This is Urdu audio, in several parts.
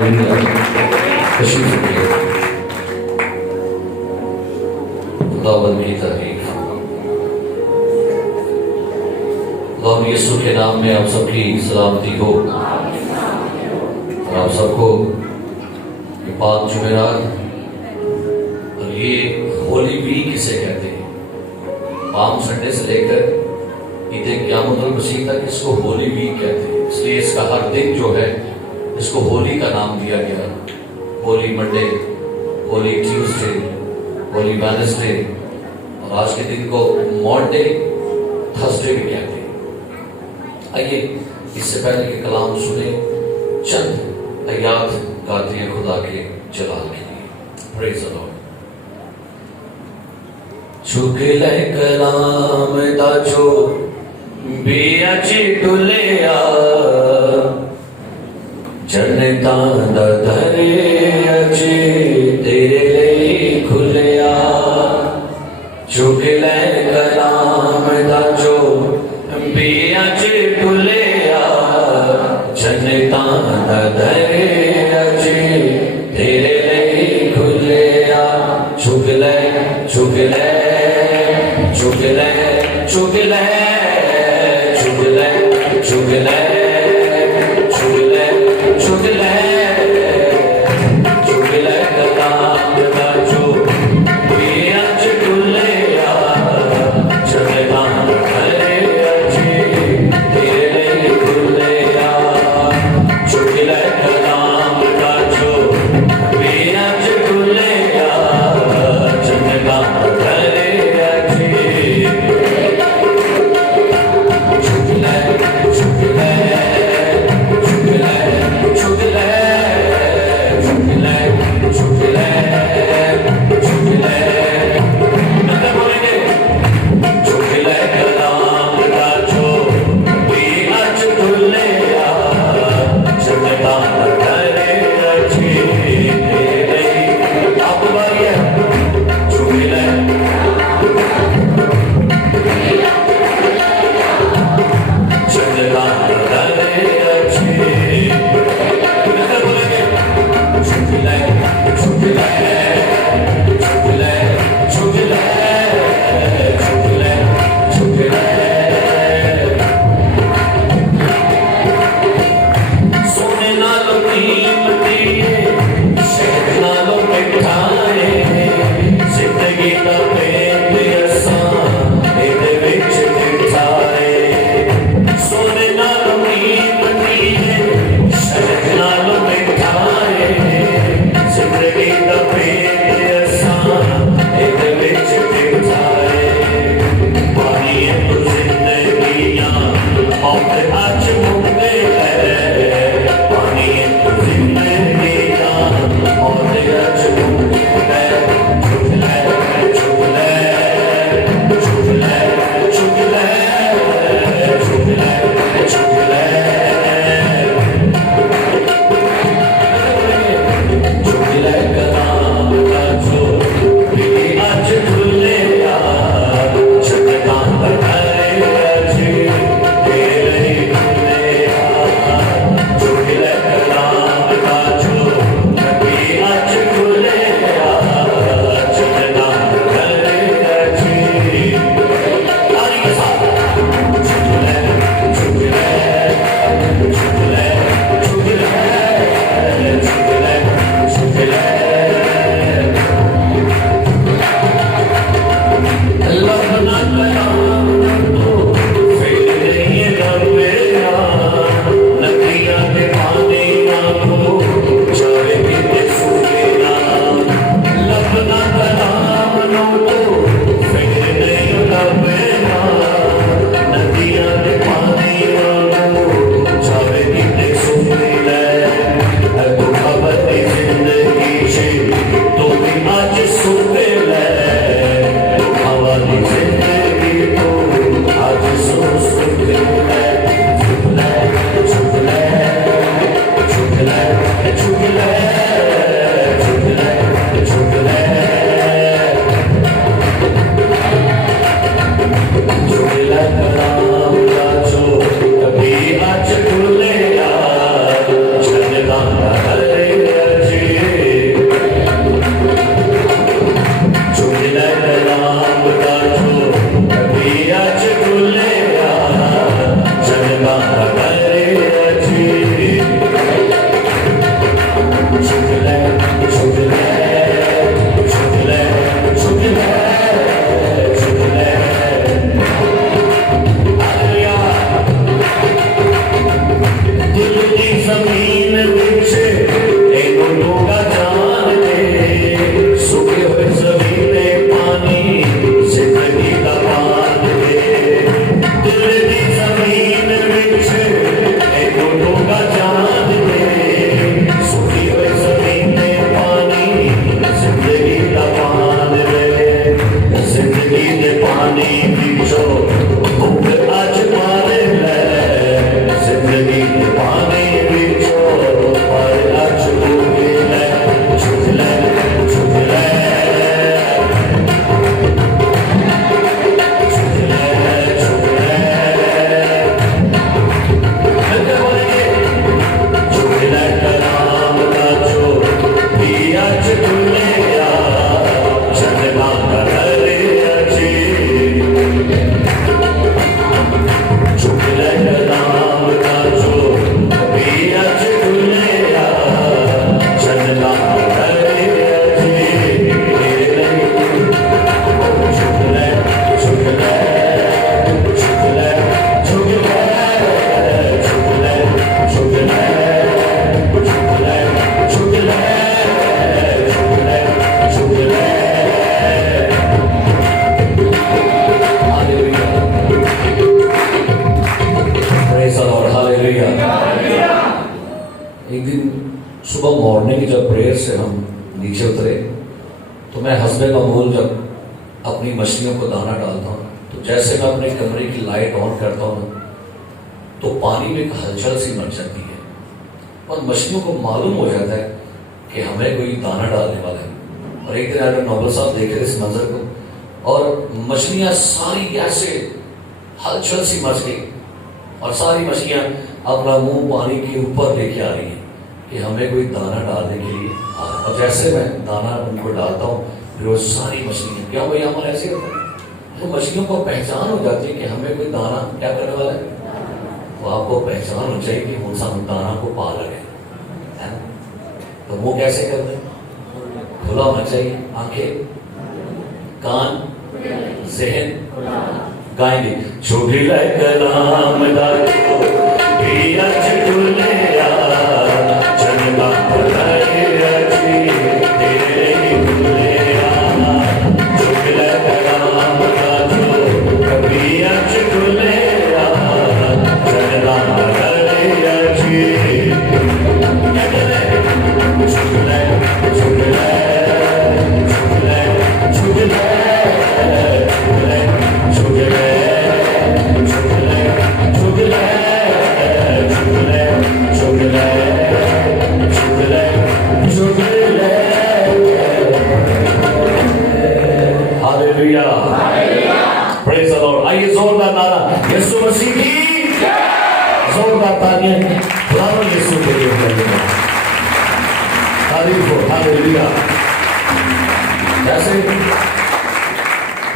تشریف رکھیے. خداوند کی تعریف. اللہ یسوع کے نام میں آپ سب کی سلامتی ہو. اور آپ سب کو یہ پاک جمعرات اور یہ ہولی ویک اسے کہتے ہیں. پام سنڈے سے لے کر عید قیامت المسیح تک اس کو ہولی ویک کہتے ہیں. اس لیے اس کا ہر دن جو ہے اس کو ہولی کا نام دیا گیا. Holy Monday, holy Tuesday, holy Wednesday, اور آج کے دن کو مانڈے تھرسڈے بھی کہتے ہیں. آئیے اس سے پہلے کہ کلام سنیں چند آیات گاتے ہیں خدا کے جلال کے لیے. پریز دی لارڈ. شکر کلام دا جو بھی اچھی ڈلیا جنتاں دا درے اچھی تیرے لئی کھلیا. چک لے کلام دا جو بھی اچھی ڈلیا جنتاں دا درے اچھی تیرے لئی کھلیا. چک لے چک لے چک لے چک لے چک لے چک لے صبح مارننگ جب پریئر سے ہم نیچے اترے تو میں حسب معمول جب اپنی مچھلیوں کو دانہ ڈالتا ہوں تو جیسے میں اپنے کمرے کی لائٹ آن کرتا ہوں تو پانی میں ایک ہلچل سی مچ جاتی ہے اور مچھلیوں کو معلوم ہو جاتا ہے کہ ہمیں کوئی دانہ ڈالنے والا ہے. اور ایک دن ڈاکٹر نوبل صاحب دیکھ رہے اس منظر کو اور مچھلیاں ساری ایسے ہلچل سی مچ گئی اور ساری مچھلیاں اپنا منہ پانی کے اوپر لے کے آ رہی ہیں کہ ہمیں کوئی دانہ ڈالنے کے لیے آ رہا ہے. اور جیسے میں دانہ ان کو ڈالتا ہوں پھر وہ ساری مچھلیاں کیا وہی ہمارے ایسے ہوتا ہے تو مچھلیوں کو پہچان ہو جاتی ہے کہ ہمیں کوئی دانہ کیا کرنے والا ہے. تو آپ کو پہچان ہو چاہیے کہ کون سا ہم دانہ کو پا رہے ہیں. تو وہ کیسے کرتے ہیں؟ کھلا ہونا چاہیے، آنکھیں کان ذہن گائیں گے. چھوٹی کلام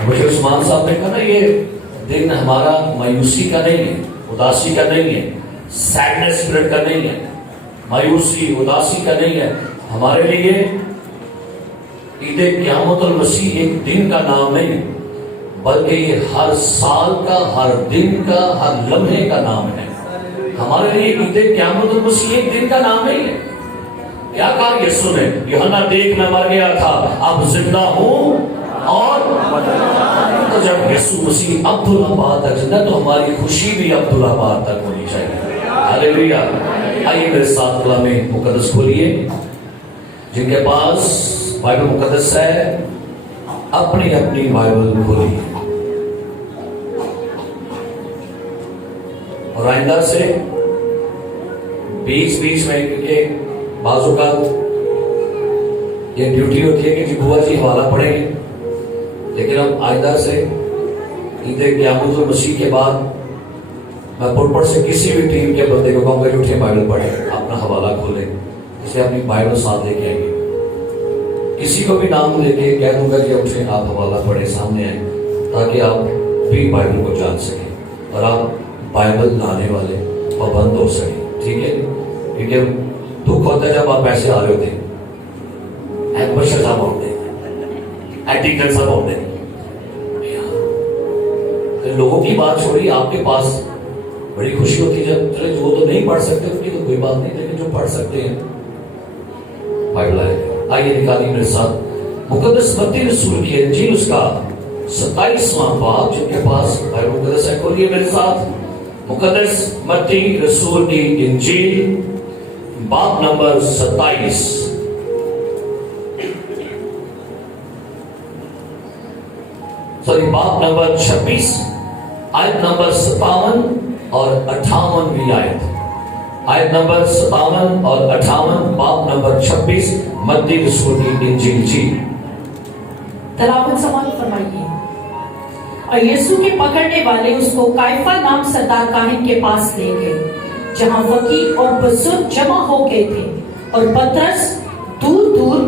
مجھے عثمان صاحب نے کہا نا یہ دن ہمارا مایوسی کا نہیں ہے، اداسی کا نہیں ہے، سیڈنس اسپرٹ کا نہیں ہے، مایوسی اداسی کا نہیں ہے. ہمارے لیے عید قیامت المسیح ایک دن کا نام نہیں بلکہ یہ ہر سال کا، ہر دن کا، ہر لمحے کا نام ہے. ہمارے لیے عید قیامت المسیح ایک دن کا نام نہیں ہے. کیا کہا یسوع نے؟ یوحنا دیکھ میں مر گیا تھا اب زندہ ہوں اور تو جب یسوع مسیح عبدالآباد تک زندہ تو ہماری خوشی بھی عبدالآباد تک ہونی چاہیے. ہاللیلویا. آئیے میرے ساتھ کلام مقدس کھولیے. جن کے پاس بائبل مقدس ہے اپنی اپنی بائبل کھولیے اور آئندہ سے بیچ بیچ میں کیونکہ بعض اوقات یہ ڈیوٹی ہوتی ہے کہ جی بوا جی حوالہ پڑھیں گے، لیکن اب آئندہ سے عید قیامت المسیح کے بعد میں پڑ سے کسی بھی ٹیم کے بندے کو کہوں گا کہ اٹھیں بائبل پڑھیں، اپنا حوالہ کھولیں، اسے اپنی بائبل ساتھ لے کے آئیے. کسی کو بھی نام لے کے کہہ دوں گا کہ اٹھیں آپ حوالہ پڑھیں، سامنے آئیں تاکہ آپ بھی بائبل کو جان سکیں اور آپ بائبل لانے والے پابند ہو سکیں. ٹھیک ہے؟ کیونکہ دکھ ہوتا ہے جب آپ ایسے آ رہے ہوتے ہیں بشر صاحب ہوتے ہیں، ایڈیکٹر صاحب ہوتے ہیں، لوگوں کی بات چھوڑی آپ کے پاس بڑی خوشی ہوتی ہے جب چلے جو تو نہیں پڑھ سکتے ان کی تو کوئی بات نہیں، لیکن جو پڑھ سکتے ہیں بائبل آئیے نکالیے میرے ساتھ مقدس متی رسول کی انجیل اس کا 27واں باب. جن کے پاس بائبل مقدس ہے کھولیے میرے ساتھ مقدس متی رسول کی انجیل باب نمبر 27. باب نمبر 26 آیت نمبر 57 اور 58 آیت نمبر 57 اور 58 باب نمبر 26 متی رسول کی انجیل. جی تلاوت سماعت فرمائیے. اور یسوع کے پکڑنے والے اس کو کائفہ نام سردار کاہن کے پاس لے گئے جہاں وکیل اور بزرگ جمع ہو گئے تھے اور پترس دور دور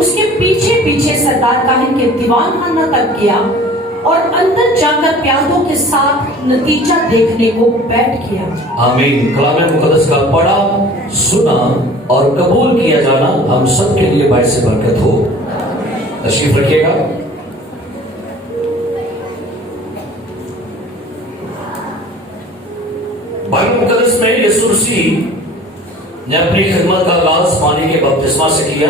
اس کے پیچھے پیچھے سردار کاہن کے دیوان خانہ تک گیا اور اندر جا کر پیادوں کے ساتھ نتیجہ دیکھنے کو بیٹھ گیا. آمین. کلام مقدس کا پڑھا، سنا اور قبول کیا جانا ہم سب کے لیے باعث برکت ہو. تشریف رکھیے گا. بائبل مقدس میں یسوع مسیح نے اپنی خدمت کا آغاز پانی کے بپتسمہ سے کیا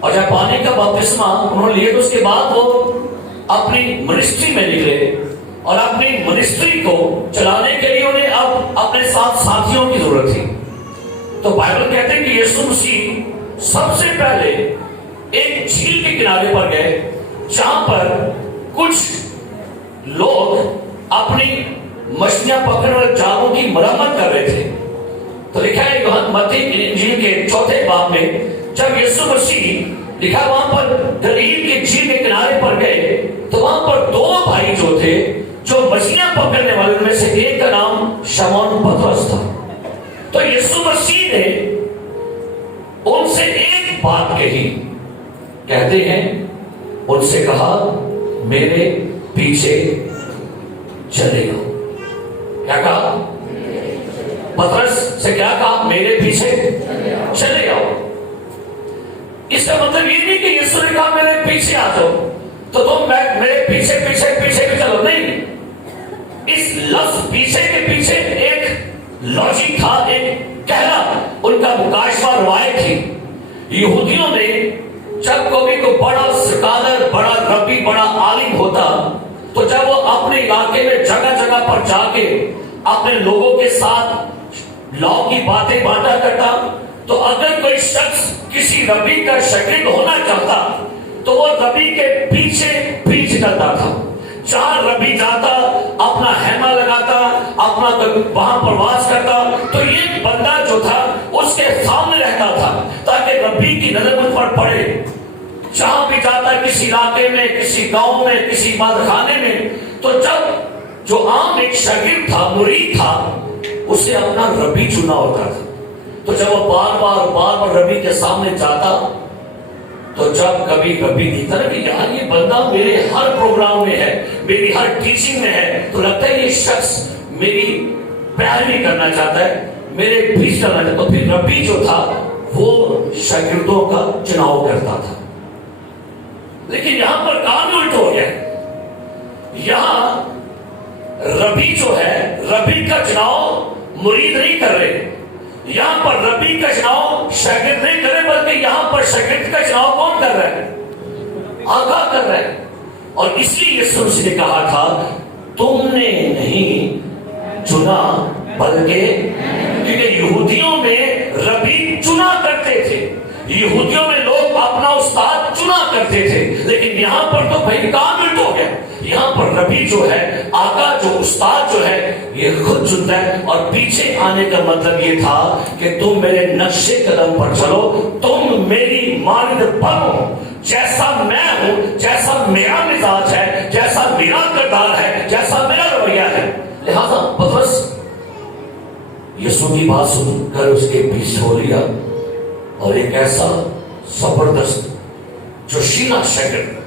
اور جب پانی کا بپتسمہ انہوں نے لیا تو اس کے بعد وہ اپنی منسٹری میں نکلے اور اپنی منسٹری کو چلانے کے لیے انہیں اب اپنے ساتھ ساتھیوں کی ضرورت تھی. تو بائبل کہتے ہیں کہ یسوع مسیح سب سے پہلے ایک جھیل کے کنارے پر گئے جہاں پر کچھ لوگ اپنی مچھلیاں پکڑ اور جالوں کی مرمت کر رہے تھے. تو لکھا ہے یوحنا متی کی انجیل کے 4 باب میں جب یسوع مسیح لکھا وہاں پر گلیل کے جھیل کے کنارے پر گئے تو وہاں پر 2 بھائی جو تھے جو مچھلیاں پکڑنے والے ان میں سے ایک کا نام شمعون پطرس تھا. تو یسوع مسیح نے ان سے ایک بات کہی. کہتے ہیں ان سے کہا میرے پیچھے چلے گا. کیا کہا؟ پطرس سے کیا کہا؟ میرے پیچھے چلے جاؤ. اس کا مطلب یہ نہیں کہ یسوع نے کہا میرے پیچھے آ جاؤ تو تم میرے پیچھے پیچھے پیچھے بھی چلو. نہیں, اس لفظ پیچھے کے پیچھے ایک لاجک تھا, ایک کہنا, ان کا مکاشفہ روایت تھی. یہودیوں نے جب کوئی بڑا سکالر, بڑا ربی, بڑا عالم ہوتا تو جب وہ اپنے علاقے میں جگہ جگہ پر جا کے اپنے لوگوں کے ساتھ لاء کی باتیں بانٹا کرتا تو اگر کوئی شخص کسی ربی کا شاگرد ہونا چاہتا تو وہ ربی کے پیچھے پیچھے چلتا تھا. جہاں ربی جاتا اپنا ہیما لگاتا, اپنا وہاں پرواز کرتا تو یہ بندہ جو تھا اس کے سامنے رہتا تھا تاکہ ربی کی نظر ان پر پڑے. جہاں بھی جاتا کسی علاقے میں, کسی گاؤں میں, کسی عبادتخانے میں, تو جب جو عام ایک شاگرد تھا, مرید تھا, اسے اپنا ربی چنا ہوتا تھا. تو جب وہ بار بار ربی کے سامنے جاتا تو جب کبھی ربی دیکھتا نا کہ یار یہ بندہ میرے ہر پروگرام میں ہے, میری ہر ٹیچنگ میں ہے, تو لگتا ہے یہ شخص میری پیروی کرنا چاہتا ہے, میرے پیچھے چلنا چاہتا. تو پھر ربی جو تھا وہ شاگردوں کا چناؤ کرتا تھا. لیکن یہاں پر کام الٹ ہو گیا. یہاں ربی جو ہے, ربی کا چناؤ مرید نہیں کر رہے. یہاں پر ربی کا چناؤ شاگرد نہیں کر رہے, بلکہ یہاں پر شاگرد کا چناؤ کون کر رہا ہے؟ آقا کر رہا ہے. اور اس لیے یسوع مسیح نے کہا تھا تم نے نہیں چنا بلکہ, کیونکہ یہودیوں میں ربی چنا کرتے تھے, یہودیوں میں لوگ اپنا استاد چنا کرتے تھے. لیکن یہاں پر تو بھائی کام الٹ ہو گیا. یہاں پر ربی جو ہے, آقا جو استاد جو ہے, یہ خود چنتا ہے. اور پیچھے آنے کا مطلب یہ تھا کہ تم میرے نقشے قدم پر چلو, تم میری مانند بنو, جیسا میں ہوں, جیسا میرا مزاج ہے, جیسا میرا کردار ہے, جیسا میرا رویہ ہے. لہذا پطرس یسوع کی بات سن کر اس کے پیچھے ہو لیا اور ایک ایسا زبردست جوشیلا شاگرد.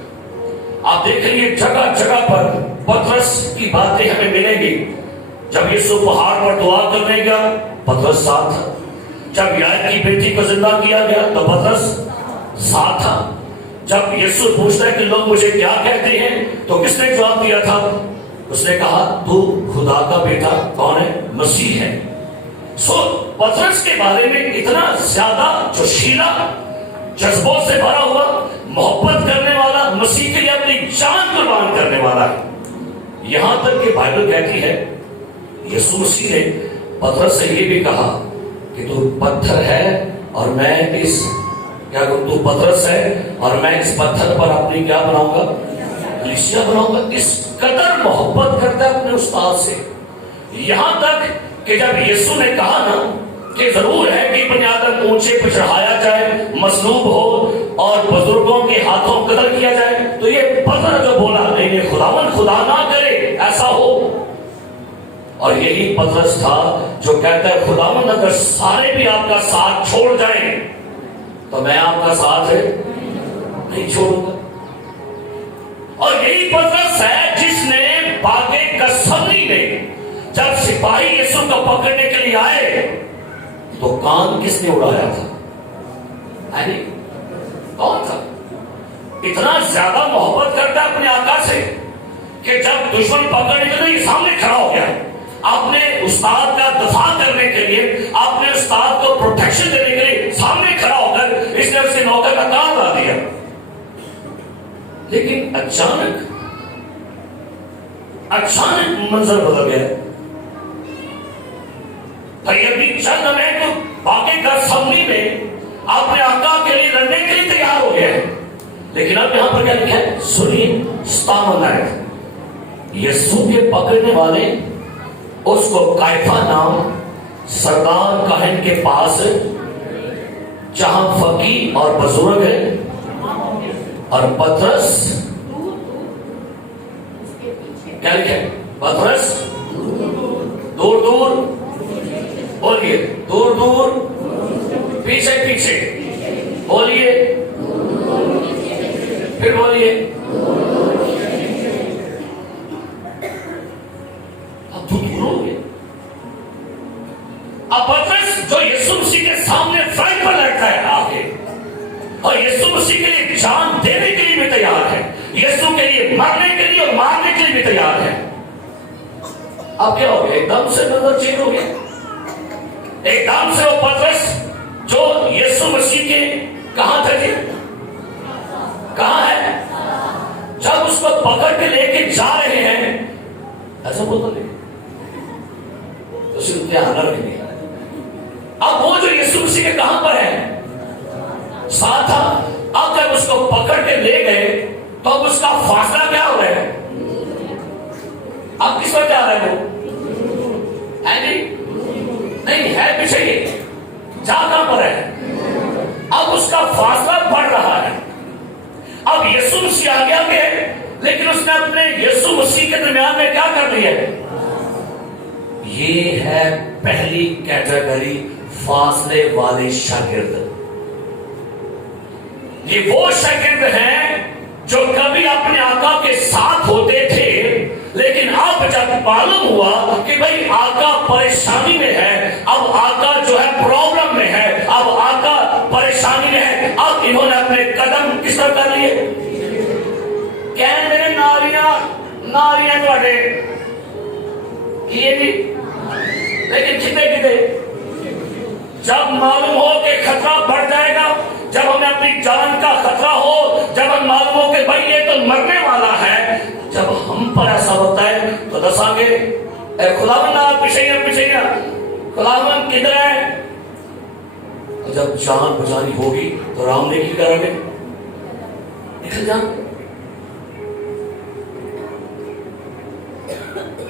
آپ دیکھ لیے جگہ جگہ پر پطرس کی باتیں ہمیں ملیں گی. جب یسوع پہاڑ پر دعا کرنے گیا پطرس ساتھ تھا. جب یائر کی بیٹی کو زندہ کیا گیا تو پطرس ساتھ تھا. جب یسوع پوچھتا ہے کہ لوگ مجھے کیا کہتے ہیں تو کس نے جواب دیا تھا؟ اس نے کہا تو خدا کا بیٹا کون ہے؟ مسیح ہے. سو پطرس کے بارے میں اتنا زیادہ جوشیلا, جذبوں سے بھرا ہوا, محبت کرنے والا, مسیح کے لیے اپنی جان قربان کرنے والا ہے. یہاں تک کہ بائبل کہتی ہے یسوع مسیح نے پطرس سے یہ بھی کہا کہ تو پتھر ہے اور میں اس کیا تو پطرس ہے اور میں اس پتھر پر اپنی کیا بناؤں گا؟ کلیسیا بناؤں گا. اس قدر محبت کرتا ہے اپنے استاد سے. یہاں تک کہ جب یسوع نے کہا نا کہ ضرور ہے کہ ابن آدم اونچے پہ چڑھایا جائے, مصلوب ہو اور بزرگوں کے ہاتھوں قتل کیا جائے, تو یہ پتھر جو بولا نہیں خداوند خدا نہ کرے ایسا ہو. اور یہی پطرس تھا جو کہتا ہے خداوند اگر سارے بھی آپ کا ساتھ چھوڑ جائیں تو میں آپ کا ساتھ نہیں چھوڑوں گا. اور یہی پطرس ہے جس نے باغ گثمانی میں جب سپاہی یسوع کو پکڑنے کے لیے آئے تو کان کس نے اڑایا تھا؟ کون تھا؟ اتنا زیادہ محبت کرتا ہے اپنے آقا سے کہ جب دشمن پکڑنے کے لیے سامنے کھڑا ہو گیا, اپنے استاد کا دفاع کرنے کے لیے, اپنے استاد کو پروٹیکشن دینے کے لیے سامنے کھڑا ہو کر اس نے اس کے نوکر کا کان اڑا دیا. لیکن اچانک منظر بدل گیا. ابھی چند میں تو باقی گتسمنی میں اپنے آقا کے لیے لڑنے کے لیے تیار ہو گیا ہے، لیکن اب یہاں پر کیا لکھا ہے؟ سنیے، یسوع کے پکڑنے والے اس کو قیافہ نام سردار کاہن کے پاس، جہاں فقیہ اور بزرگ ہیں، اور پترس کیا لکھا ہے؟ پترس دور دور، بولیے دور دور، پیچھے پیچھے، بولیے پھر بولیے، اب تو دور ہو گئے۔ اب پترس جو یسوع مسیح کے سامنے فرنٹ پر لڑتا ہے آگے، اور یسوع مسیح کے لیے جان دینے کے لیے بھی تیار ہے، یسوع کے لیے مرنے کے لیے اور مارنے کے لیے بھی تیار ہے۔ اب کیا ہو گیا؟ ایک دم سے نظر چینج ہو گیا، ایک دم سے وہ پترس جو یسوع مسیح کے کہاں تھا جی؟ کہاں ہے؟ جب اس کو پکڑ کے لے کے جا رہے ہیں، ایسا بولتا نہیں تو صرف کیا حال رکھیں گے۔ اب وہ جو یسوع مسیح کے کہاں پر ہے؟ ساتھ تھا۔ اب جب اس کو پکڑ کے لے گئے تو اب اس کا فاصلہ کیا ہو رہا ہے؟ اب کس پر جا رہا ہے وہ؟ ہے نہیں ہے پیچھے ہی، جا کہاں پر ہے؟ اب اس کا فاصلہ بڑھ رہا ہے۔ اب یسوع مسیح آگے آگے ہے، لیکن اس نے اپنے یسوع مسیح کے درمیان میں کیا کر لیا ہے؟ یہ ہے پہلی کیٹیگری فاصلے والے شاگرد۔ یہ وہ شاگرد ہیں جو کبھی اپنے آقا کے ساتھ ہوتے تھے، لیکن اب جب معلوم ہوا کہ بھئی آقا پریشانی میں ہے، اب آقا جو ہے پرابلم میں ہے، اب آقا پریشانی میں ہے، اب انہوں نے اپنے قدم کس طرح کر لیے؟ کہنے میرے ناریاں توڑے کیے جی، لیکن کتنے جب معلوم ہو کہ خطرہ بڑھ جائے گا، جب ہمیں اپنی جان کا خطرہ ہو، جب ہم معلوم ہو کہ بھائی یہ تو مرنے والا ہے، جب ہم پر ایسا ہوتا ہے تو دساں گے اے خداوند آپ پیچھے خداوند کدھر ہے؟ اور جب جان بچانی ہوگی تو رام نے کی کریں گے؟ نکل جان۔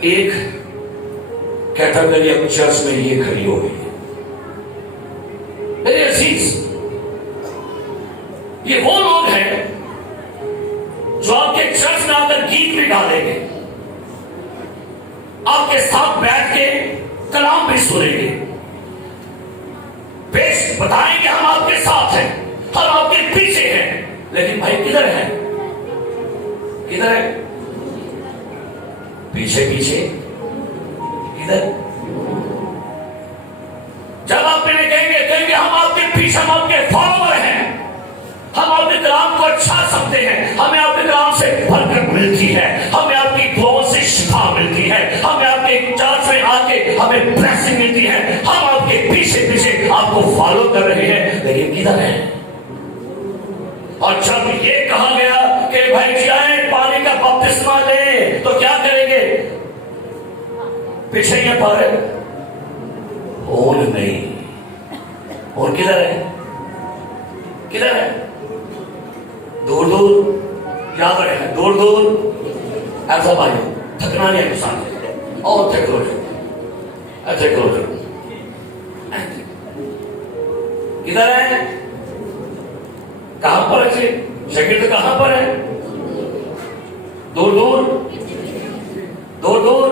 ایک کیٹیگری اب چرچ میں یہ کھڑی ہو گئی ہے۔ میرے عزیز، یہ وہ لوگ ہیں جو آپ کے چرچ میں آ کر گیت بھی ڈالیں گے، آپ کے ساتھ بیٹھ کے کلام بھی سنیں گے، پیش بتائیں کہ ہم آپ کے ساتھ ہیں، ہم آپ کے پیچھے ہیں، لیکن بھائی کدھر ہے؟ کدھر ہے؟ پیچھے کدھر؟ جب آپ انہیں کہیں گے ہم آپ کے پیچھے، ہم آپ کے فالوور ہیں، ہم آپ کے کلام کو اچھا سمجھتے ہیں، ہمیں آپ کے کلام سے برکت ملتی ہے، ہمیں آپ کی دعاؤں سے شفا ملتی ہے، ہمیں آپ کے چرچ میں آ کے ہمیں بلیسنگ ملتی ہے، ہم آپ کے پیچھے آپ کو فالو کر رہے ہیں، لیکن کدھر ہیں؟ اور جب یہ کہا گیا کہ بھائی جی آئیں پانی کا بپتسمہ لیں تو کیا کریں گے؟ پیچھے یہ پارے اون نہیں، اور کدھر ہے؟ کدھر ہے؟ دور دور، یاد رہے دور دور، ایسا بھائی تھکنا نہیں ہے انسان، اور ایسے کلوزر کدھر ہے؟ کہاں پر ہے؟ شاگرد کہاں پر ہے؟ دور دور دور دور۔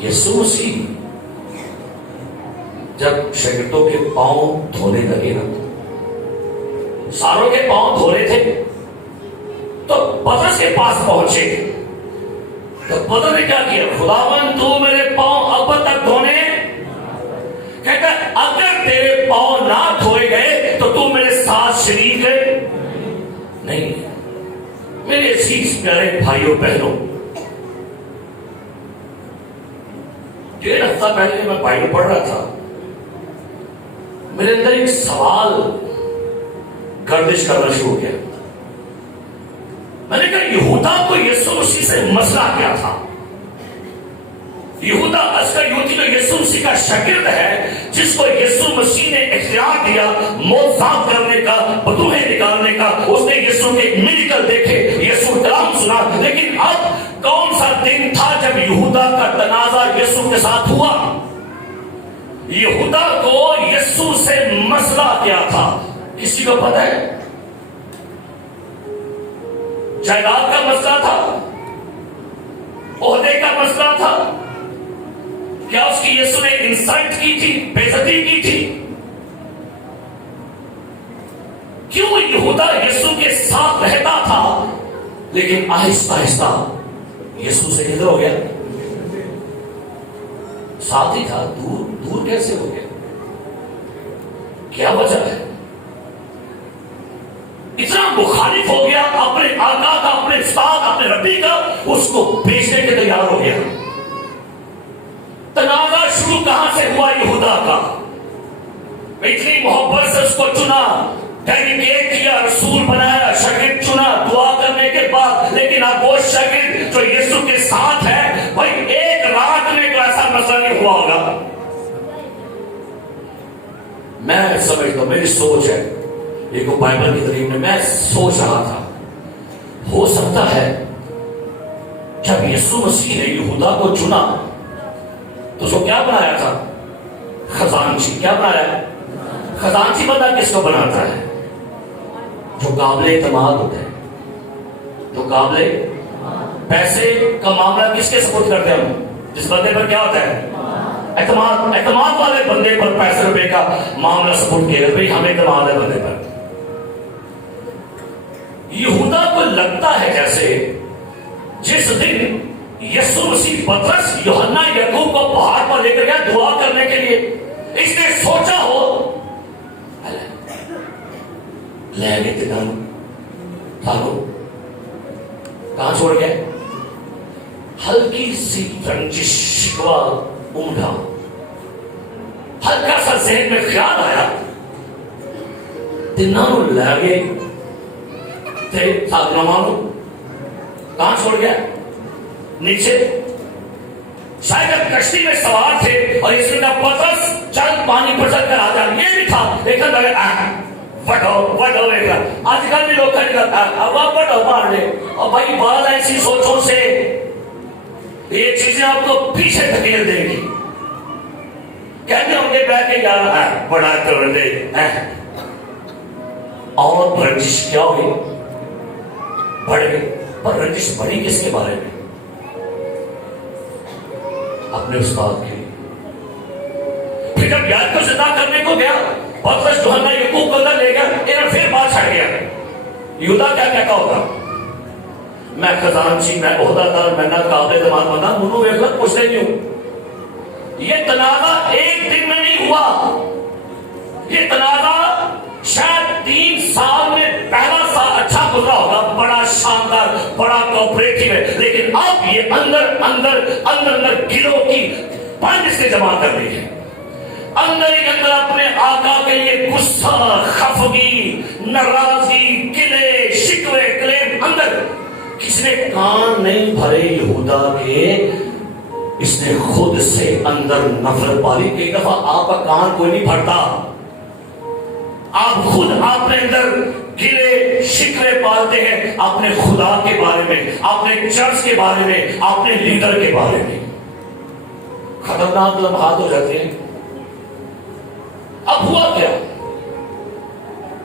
یسوع مسیح جب شاگردوں کے پاؤں دھونے لگے نا، ساروں کے پاؤں دھو رہے تھے تو پترس کے پاس پہنچے تو پترس نے کیا کیا؟ خداوند تو میرے پاؤں اب تک دھونے، کہتا ہے اگر تیرے پاؤں نہ دھوئے گئے تو تو میرے ساتھ شریک ہے نہیں۔ میرے عزیز پیارے بھائیوں بہنوں، 1.5 ہفتہ پہلے میں بائبل پڑھ رہا تھا، میرے اندر ایک سوال گردش کرنا شروع ہو گیا۔ میں نے کہا یہودا کو یسوع مسیح سے مسئلہ کیا تھا؟ یہودا اسکریوتی جو یسوع مسیح کا شاگرد ہے، جس کو یسوع مسیح نے اختیار دیا معجزات کرنے کا، بدوہیں نکالنے کا، اس نے یسوع کے میریکل دیکھے، یسوع کلام سنا، لیکن اب کون سا دن تھا جب یہودا کا تنازع یسوع کے ساتھ ہوا؟ یہودا کو یسوع سے مسئلہ کیا تھا؟ کسی کو پتہ ہے؟ جائیداد کا مسئلہ تھا؟ عہدے کا مسئلہ تھا؟ کیا اس کی یسوع نے انسلٹ کی تھی، بے عزتی کی تھی؟ کیوں یہودا یسوع کے ساتھ رہتا تھا لیکن آہستہ آہستہ یسوع سے کدھر ہو گیا؟ ساتھ ہی تھا، دور کیسے ہو گیا؟ کیا وجہ ہے؟ اتنا مخالف ہو گیا اپنے آقا کا، اپنے استاد، اپنے ربی کا، اس کو بیچنے کے تیار ہو گیا۔ تنازع شروع کہاں سے ہوا؟ یہودا کا۔ اتنی محبت سے اس کو چنا، ڈیڈیکیٹ کیا، رسول بنایا، شاگرد چنا دعا کرنے کے بعد، لیکن اب وہ شاگرد جو یسوع کے ساتھ ہے، بھائی ایک رات میں کوئی ایسا مسئلہ نہیں ہوا ہوگا۔ میں سمجھتا ہوں، میری سوچ ہے، یہ کو بائبل کی طریق میں سوچ رہا تھا، ہو سکتا ہے جب یسوع مسیح نے یہودا کو چنا تو اس کو کیا بنایا تھا؟ خزانچی۔ کیا بنایا؟ خزانچی بندہ کس کو بناتا ہے؟ جو قابل اعتماد ہوتا ہے، جو قابل پیسے کا معاملہ کس کے سپورٹ کرتے ہیں ہم؟ جس بندے پر کیا ہوتا ہے؟ اعتماد والے بندے پر پیسے روپے کا معاملہ سپورٹ کیا، بھائی ہمیں اعتماد ہے بندے پر۔ یہودا کو لگتا ہے جیسے جس دن یسوع مسیح پطرس، یوحنا، یعقوب کو پہاڑ پر لے کر گیا دعا کرنے کے لیے، اس نے سوچا ہو لے گئے تھانو کہاں چھوڑ گئے؟ ہلکی سی رنجش، شکوہ، امڈا، ہلکا سا ذہن میں خیال آیا، تنانو لے گئے تھے ساتھ، کہاں چھوڑ گیا؟ نیچے۔ شاید اب کشتی میں سوار تھے اور اس میں پطرس چل پانی پر چل کر آ جا، یہ بھی تھا، لیکن وڈو آج کل بھی لوگ وڈو مار لے، اور بھائی بعض ایسی سوچوں سے یہ چیزیں آپ کو پیچھے دھکیل دیں گی، کہتے ہوں گے بیٹھ کے یار بڑا کر دے، اور رنجش کیا ہوئی؟ بڑھ گئی۔ پر رنجش بڑی کس کے بارے میں؟ اپنے استاد کے لیے۔ پھر جب یاد کو زندہ کرنے کو گیا، پطرس، یوحنا، یعقوب کو اندر لے گیا، انہیں پھر بات چھڑ گیا۔ یہودا کیا کہتا ہوگا؟ میں خزانچی، میں عہدیدار، میں نہ قابل اعتماد بندہ، منو ویغلت پوچھتے نہیں ہوں۔ یہ تنازع ایک دن میں نہیں ہوا، یہ تنازع شاید 3 سال میں پہلا سال اچھا گزرا ہوگا، بڑا شاندار، بڑا کوپریٹو ہے، لیکن اب یہ اندر گلوں کی پنج اس نے جمع کر دی ہے، اندر ہی اندر اپنے آقا کے لیے غصہ، خفگی، ناراضی، گلے، شکوے، کلیم اندر۔ کس نے کان نہیں بھرے یہودا کے؟ اس نے خود سے اندر نفرت پالی۔ ایک دفعہ آپ کا کان کوئی نہیں بھرتا، آپ خود اپنے اندر گلے شکوے پالتے ہیں، اپنے خدا کے بارے میں، اپنے چرچ کے بارے میں، اپنے لیڈر کے بارے میں۔ خطرناک لمحات ہو جاتے ہیں۔ اب ہوا کیا؟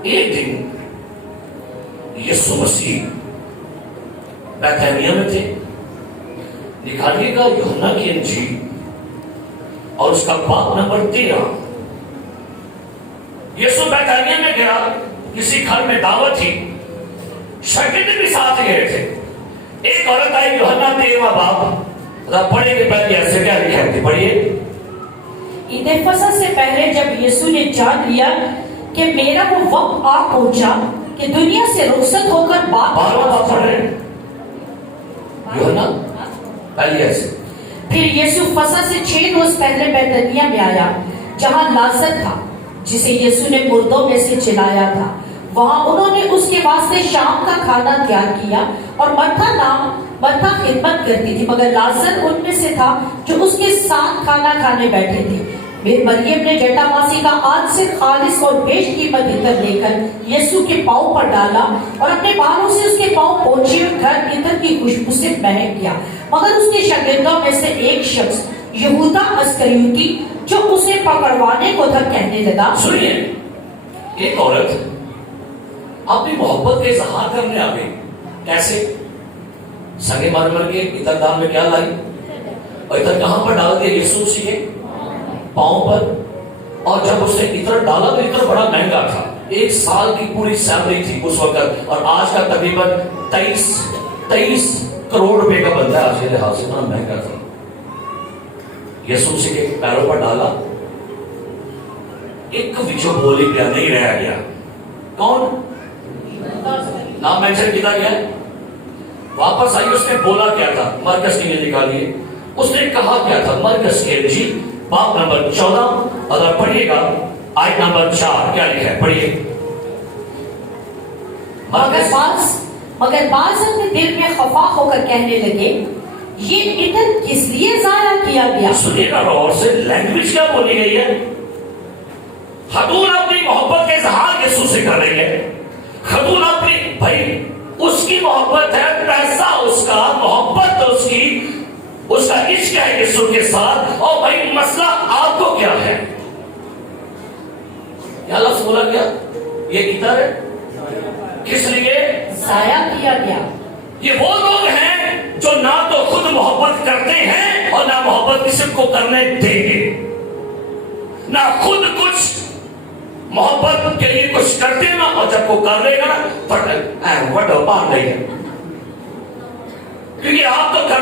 ایک دن یسوع مسیح بیتھانیہ میں تھے۔ نکالیے گا یوحنا کی انجیل اور اس کا باب نمبر 13۔ یسوع بیتھانیہ میں گیا، کسی گھر میں دعوت تھی، شاگرد بھی ساتھ گئے تھے۔ ایک عورت آئی، یوحنا 13واں باب، پڑھیں گے پہلے ایسے کیا لکھا ہے، پڑھیے۔ عید فصح سے پہلے جب یسوع نے جان لیا کہ میرا وہ وقت آ پہنچا کہ دنیا سے رخصت ہو کر بات پڑھ رہے ہیں یوحنا پہلے ایسے۔ پھر یسوع فصح سے 6 روز پہلے بیتھانیہ میں آیا، جہاں لازر تھا جسے یسوع نے مردوں میں سے جلایا تھا۔ وہاں انہوں نے اس کے واسطے شام کا کھانا تیار کیا، اور مرتا خدمت کرتی تھی، مگر لازر ان میں سے تھا جو اس کے ساتھ کھانا کھانے بیٹھے تھے۔ مریم نے جٹاماسی کا آج سے خالص اور بیش قیمت عطر لے کر یسوع کے پاؤں پر ڈالا اور اپنے بالوں سے اس کے پاؤں پوچھے اور گھر عطر کی خوشبو سے مہک گیا۔ مگر اس کے شاگردوں میں سے ایک شخص یہودا اسکریوتی جو اسے پکڑوانے کو تھا کہنے لگا، سنیے، ایک عورت اپنی محبت کے اظہار کرنے آ گئی۔ کیسے؟ سنگ مرمر کے عطر دان میں کیا لائی اور عطر کہاں پر ڈال دیا؟ یسوع مسیح کے پاؤں پر۔ اور جب اس نے عطر ڈالا تو عطر بڑا مہنگا تھا، 1 سال کی پوری سیلری تھی اس وقت، اور آج کا تقریباً 23 کروڑ روپے کا بنتا ہے آج کے لحاظ سے، اتنا مہنگا تھا۔ یسوع مسیح کے پیروں پر ڈالا، ایک وچو بولی پیا نہیں رہ گیا۔ کون؟ نام مینشن کیا گیا ہے؟ واپس آئی، اس نے بولا کیا تھا؟ مرکز کی نکالیے، اس نے کہا کیا تھا؟ مرکز کے جی باب نمبر 14 اگر پڑھیے گا آیت نمبر 4 کیا لکھا ہے؟ پڑھیے۔ مگر بعض اپنے دل میں خفا ہو کر کہنے لگے، یہ عطر کس لیے ضائع کیا گیا؟ سنیے گا غور سے، لینگویج کیا بولی گئی ہے؟ خاتون اپنی محبت کے اظہار یسوع سے کر رہی ہے۔ خاتون اپنی، بھائی اس کی محبت ہے، پیسہ اس کا، محبت اس کی، اس کا عشق ہے یسوع کے ساتھ۔ اور بھائی مسئلہ آپ کو کیا ہے؟ کیا لفظ بولا گیا؟ یہ عطر ہے، کس لیے ضائع کیا گیا؟ یہ وہ لوگ ہیں جو نہ تو خود محبت کرتے ہیں اور نہ محبت کسی کو کرنے دیں گے، نہ خود کچھ محبت کے لیے کچھ کرتے نا، اور جب کو کر لے گا وڈو پان گئی ہے، کیونکہ آپ تو کر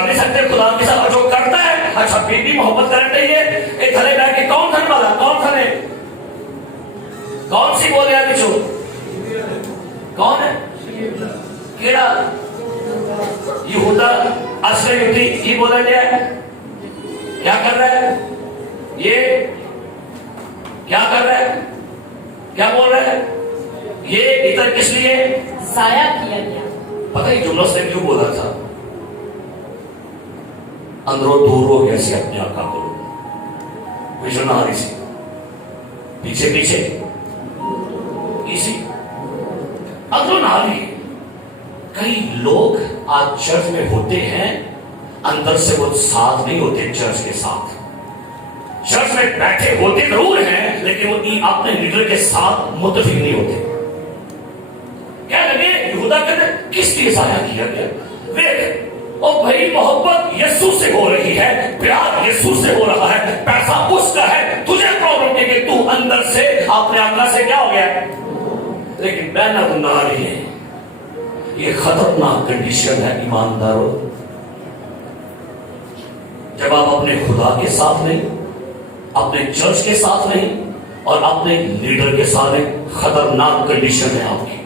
نہیں سکتے خدا کے ساتھ، جو کرتا ہے اچھا پھر بھی محبت کرنا چاہیے۔ ایک تھلے بیٹھ کے کون کھانے والا؟ کون کھانے؟ کون سی بولے آپ بچو؟ کون ہے؟ کیڑا؟ یہودا اسکریوتی، یہ بولا گیا ہے۔ کیا کر رہا ہے یہ؟ کیا کر رہا ہے؟ کیا بول رہا ہے؟ یہ عطر کس لیے ضائع کیا گیا؟ پتہ ہی جملہ سے کیوں بولا تھا؟ اندروں دور ہو گیا سی اپنے آقا کو، ویژن آ رہی سی پیچھے پیچھے اسی اندروں نہ آ رہی۔ کئی لوگ آج چرچ میں ہوتے ہیں، اندر سے وہ ساتھ نہیں ہوتے چرچ کے ساتھ، چرچ میں بیٹھے ہوتے ضرور ہیں لیکن وہ اپنے لیڈر کے ساتھ متفق نہیں ہوتے۔ کیا لگے یہودا کہتے کس لیے ضائع کیا گیا؟ دیکھ او بھائی، محبت یسوع سے ہو رہی ہے، پیار یسوع سے ہو رہا ہے، پیسہ اس کا ہے، تجھے پرابلم ہے کہ تو اندر سے اپنے آقا سے کیا ہو گیا؟ لیکن بہنا نہ رہی ہے۔ یہ خطرناک کنڈیشن ہے ایمانداروں، جب آپ اپنے خدا کے ساتھ نہیں، اپنے چرچ کے ساتھ نہیں، اور اپنے لیڈر کے ساتھ نہیں، خطرناک کنڈیشن ہے آپ کی۔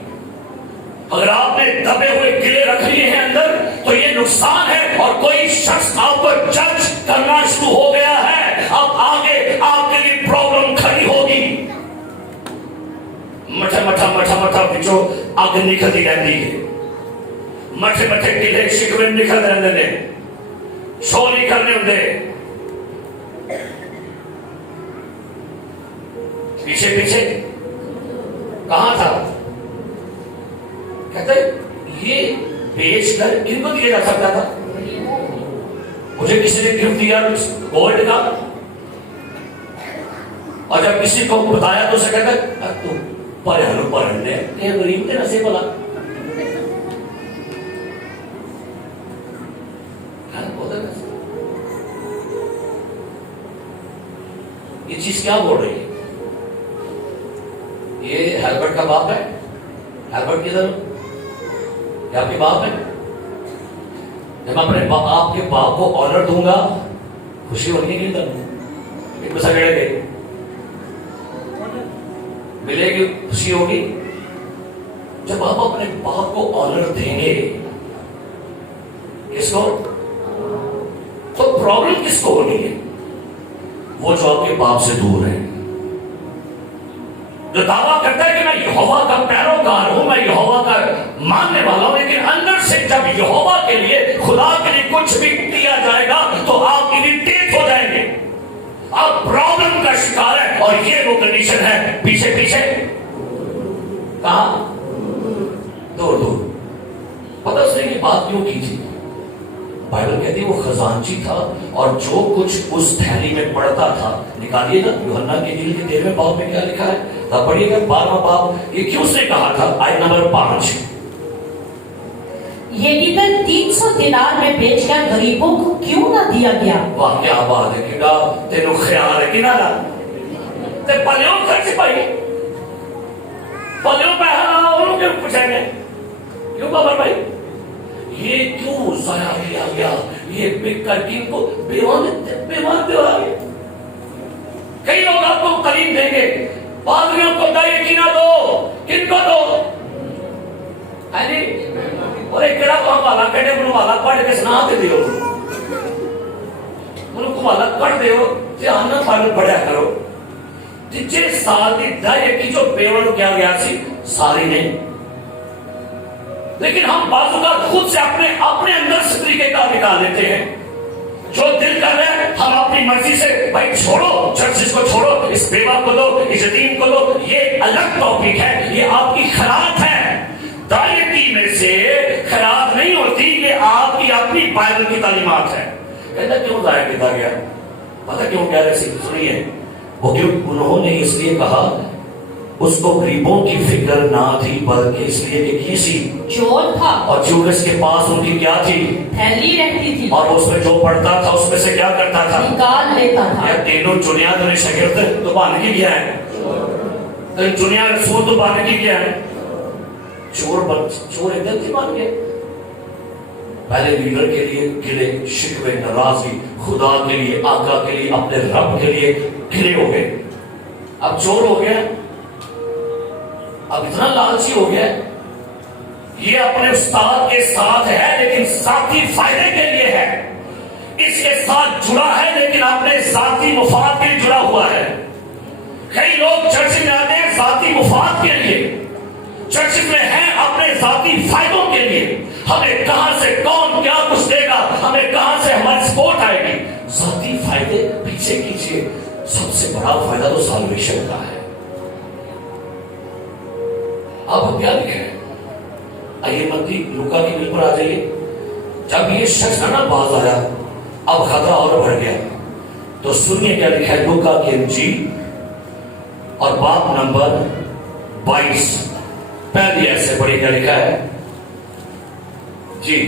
اگر آپ نے دبے ہوئے گلے رکھ لیے ہیں اندر تو یہ نقصان ہے، اور کوئی شخص آپ کو جج کرنا شروع ہو گیا ہے، اب آگے آپ کے لیے پرابلم کھڑی ہوگی۔ مٹھا مٹھا مٹھا مٹھا پچھو آگ نکلتی رہتی ہے، مٹھے مٹھے گلے شکوے نکل رہتے ہیں، شو نہیں کرنے ہوں۔ پیچھے پیچھے کہاں تھا؟ کہتے یہ بیچ کر ان کو دیا جا سکتا تھا۔ مجھے کسی نے گفٹ دیا گولڈ کا، اور جب کسی کو بتایا تو اسے کہتا تو پڑھنے غریب کے نصیب والا۔ یہ چیز کیا بول رہی ہے؟ یہ ہیلبرٹ کا باپ ہے، ہیلبرٹ کدھر؟ یہ آپ کے باپ ہے۔ جب میں اپنے آپ کے باپ کو آنر دوں گا، خوشی ہوگی کہ نہیں؟ ایک بسا گڑے گئے ملے گی، خوشی ہوگی۔ جب آپ اپنے باپ کو آنر دیں گے، کس کو؟ تو پرابلم کس کو ہونی ہے؟ وہ جو آپ کے باپ سے دور ہے۔ جو دعویٰ کرتا ہے کہ میں یہوہ کا پیروکار ہوں، میں یہوہ کا ماننے والا ہوں، لیکن اندر سے جب یہوہ کے لیے، خدا کے لیے کچھ بھی کیا جائے گا تو آپ اریٹیٹ ہو جائیں گے، آپ پرابلم کا شکار ہے. اور یہ وہ کنڈیشن ہے. پیچھے پیچھے کہاں؟ دور دور. پتہ اس نے یہ بات کیوں کی تھی؟ بائبل کہتی ہے وہ خزانچی تھا اور جو کچھ اس تھیلی میں پڑتا تھا، نکالیے نا یوحنا کی انجیل کے 13ویں باب میں کیا لکھا ہے، آپ پڑھیے گا 12واں باب. یہ کیوں اس نے کہا تھا؟ آیت نمبر 5. یہ ادھر 300 دینار میں بیچ کر غریبوں کو کیوں نہ دیا گیا؟ واہ کیا بات ہے. کہ تینوں خیال ہے کہ نہ تے پلیوں خرچ پائی، پلیوں پہنا انہوں کے پوچھیں گے کیوں بابر بھائی یہ کیوں ضائع کیا گیا؟ یہ بک کر کے ان کو بیوان دیوا گے. کئی لوگ آپ کو قریب دیں گے، پادریوں کو دائیں کی نہ دو، کن کو دو؟ اور ایک کڑا کام والا کہنے انہوں والا پڑھ کے سنا دے دیو، انہوں کو والا کر دیو جہانا پڑھ پڑھا کرو. جچے سال دی دائیں کی جو بیوان کیا گیا سی ساری نہیں، لیکن ہم بعض اوقات خود سے اپنے اندر سے طریقے کا نکال لیتے ہیں. جو دل کر رہے ہیں ہم اپنی مرضی سے، بھائی چھوڑو چرچز کو، چھوڑو اس بیوہ کو دو، اس یتیم کو دو. یہ الگ ٹاپک ہے، یہ آپ کی خیرات ہے. دائیتی میں سے خیرات نہیں ہوتی، یہ آپ کی اپنی بائبل کی تعلیمات ہے. کہتا کیوں ضائع کیا گیا؟ پتہ کیوں کہہ رہے ہیں؟ سنیے، وہ کیوں انہوں نے اس لیے کہا اس کو غریبوں کی فکر نہ تھی، بلکہ اس لیے کہ کسی چور تھا اور چورس کے پاس ان کی کیا تھی؟ تھیلی رہتی تھی، اور اس میں جو پڑتا تھا اس میں سے کیا کرتا تھا؟ نکال لیتا تھا. یا تینوں چنیا تو شاگرد تو بان کی گیا ہے، چنیا رسول تو بان کی گیا ہے. چور ادھر تھی بن گئے. پہلے لیڈر کے لیے گرے، شکوے ناراضی، خدا کے لیے، آقا کے لیے، اپنے رب کے لیے گرے ہو گئے. اب چور ہو گیا، اب اتنا لالچی ہو گیا. یہ اپنے استاد کے ساتھ ہے لیکن ذاتی فائدے کے لیے ہے، اس کے ساتھ جڑا ہے لیکن اپنے ذاتی مفاد کے لیے جڑا ہوا ہے. کئی لوگ چرچ میں آتے ہیں ذاتی مفاد کے لیے، چرچ میں ہیں اپنے ذاتی فائدوں کے لیے. ہمیں کہاں سے کون کیا کچھ دے گا، ہمیں کہاں سے ہماری سپورٹ آئے گی. ذاتی فائدے پیچھے کیجیے، سب سے بڑا فائدہ تو سالویشن کا ہے. اب ہم کیا لکھیں؟ آئیے متی لوکا کی مل پر آ جائیے. جب یہ شخص نا باز آیا، اب خطرہ اور بڑھ گیا. تو سنیے کیا لکھا ہے لوکا کی انجیل اور باب نمبر 22 پہلی ایسے پڑھی کیا لکھا ہے جی.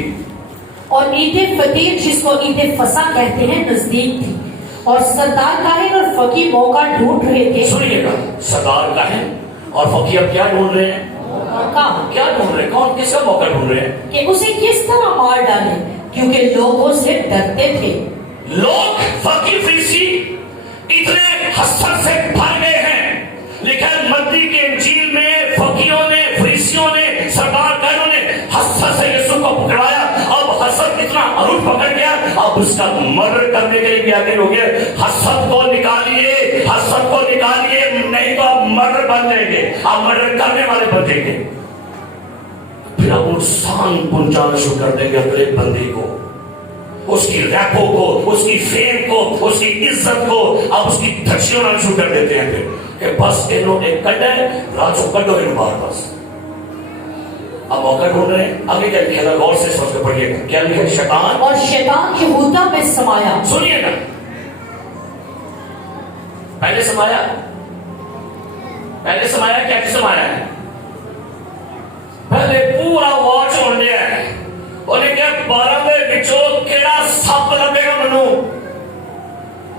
اور عید فطیر جس کو عید فصح کہتے ہیں نزدیک تھی، اور سردار کاہن اور فقیہ موقع ڈھونڈ رہے تھے. سنیے گا، سردار کاہن اور فقیہ اب کیا ڈھونڈ رہے ہیں؟ کیا ڈھونڈ رہے ہیں؟ کون کس کا موقع ڈھونڈ رہے ہیں کہ اسے کس طرح مار ڈالے، کیونکہ لوگوں سے ڈرتے تھے. لوگ فقیہ فریسی اتنے حسد سے بھر گئے ہیں. لکھا ہے متی کے انجیل میں فقیوں نے، فریسیوں نے، سردار کاہنوں نے حسد سے یسوع کو پکڑایا. اب حسد اتنا عروج پکڑ گیا، اب اس کا مرڈر کرنے کے لیے بھی آگے ہو گیا. حسد کو نکالیے، حسد کو نکالیے، نہیں تو آپ مرڈر بن جائیں گے، آپ مرڈر کرنے والے بن جائیں گے. پھر آپ نقصان پہنچانا شروع کر دیں گے اگلے بندے کو، اس کی ریپو کو، اس کی فیم کو، اس کی عزت کو. آپ اس کی دھچیاں لانا شروع کر دیتے ہیں پھر کہ بس انہوں نے کٹ ہے، راجو کٹو ان بار بس. اب موقع ڈھونڈ رہے ہیں. آگے کیا لکھا ہے غور سے سوچ کے پڑھیے. کیا لکھا ہے؟ شیطان اور شیطان یہودا میں سمایا. سنیے نا، پہلے سمایا کیا سمایا ہے؟ پہلے پورا واچ ہو لیا ہے. انہیں کیا 12 میں بچو کیڑا سپ لگے گا منو،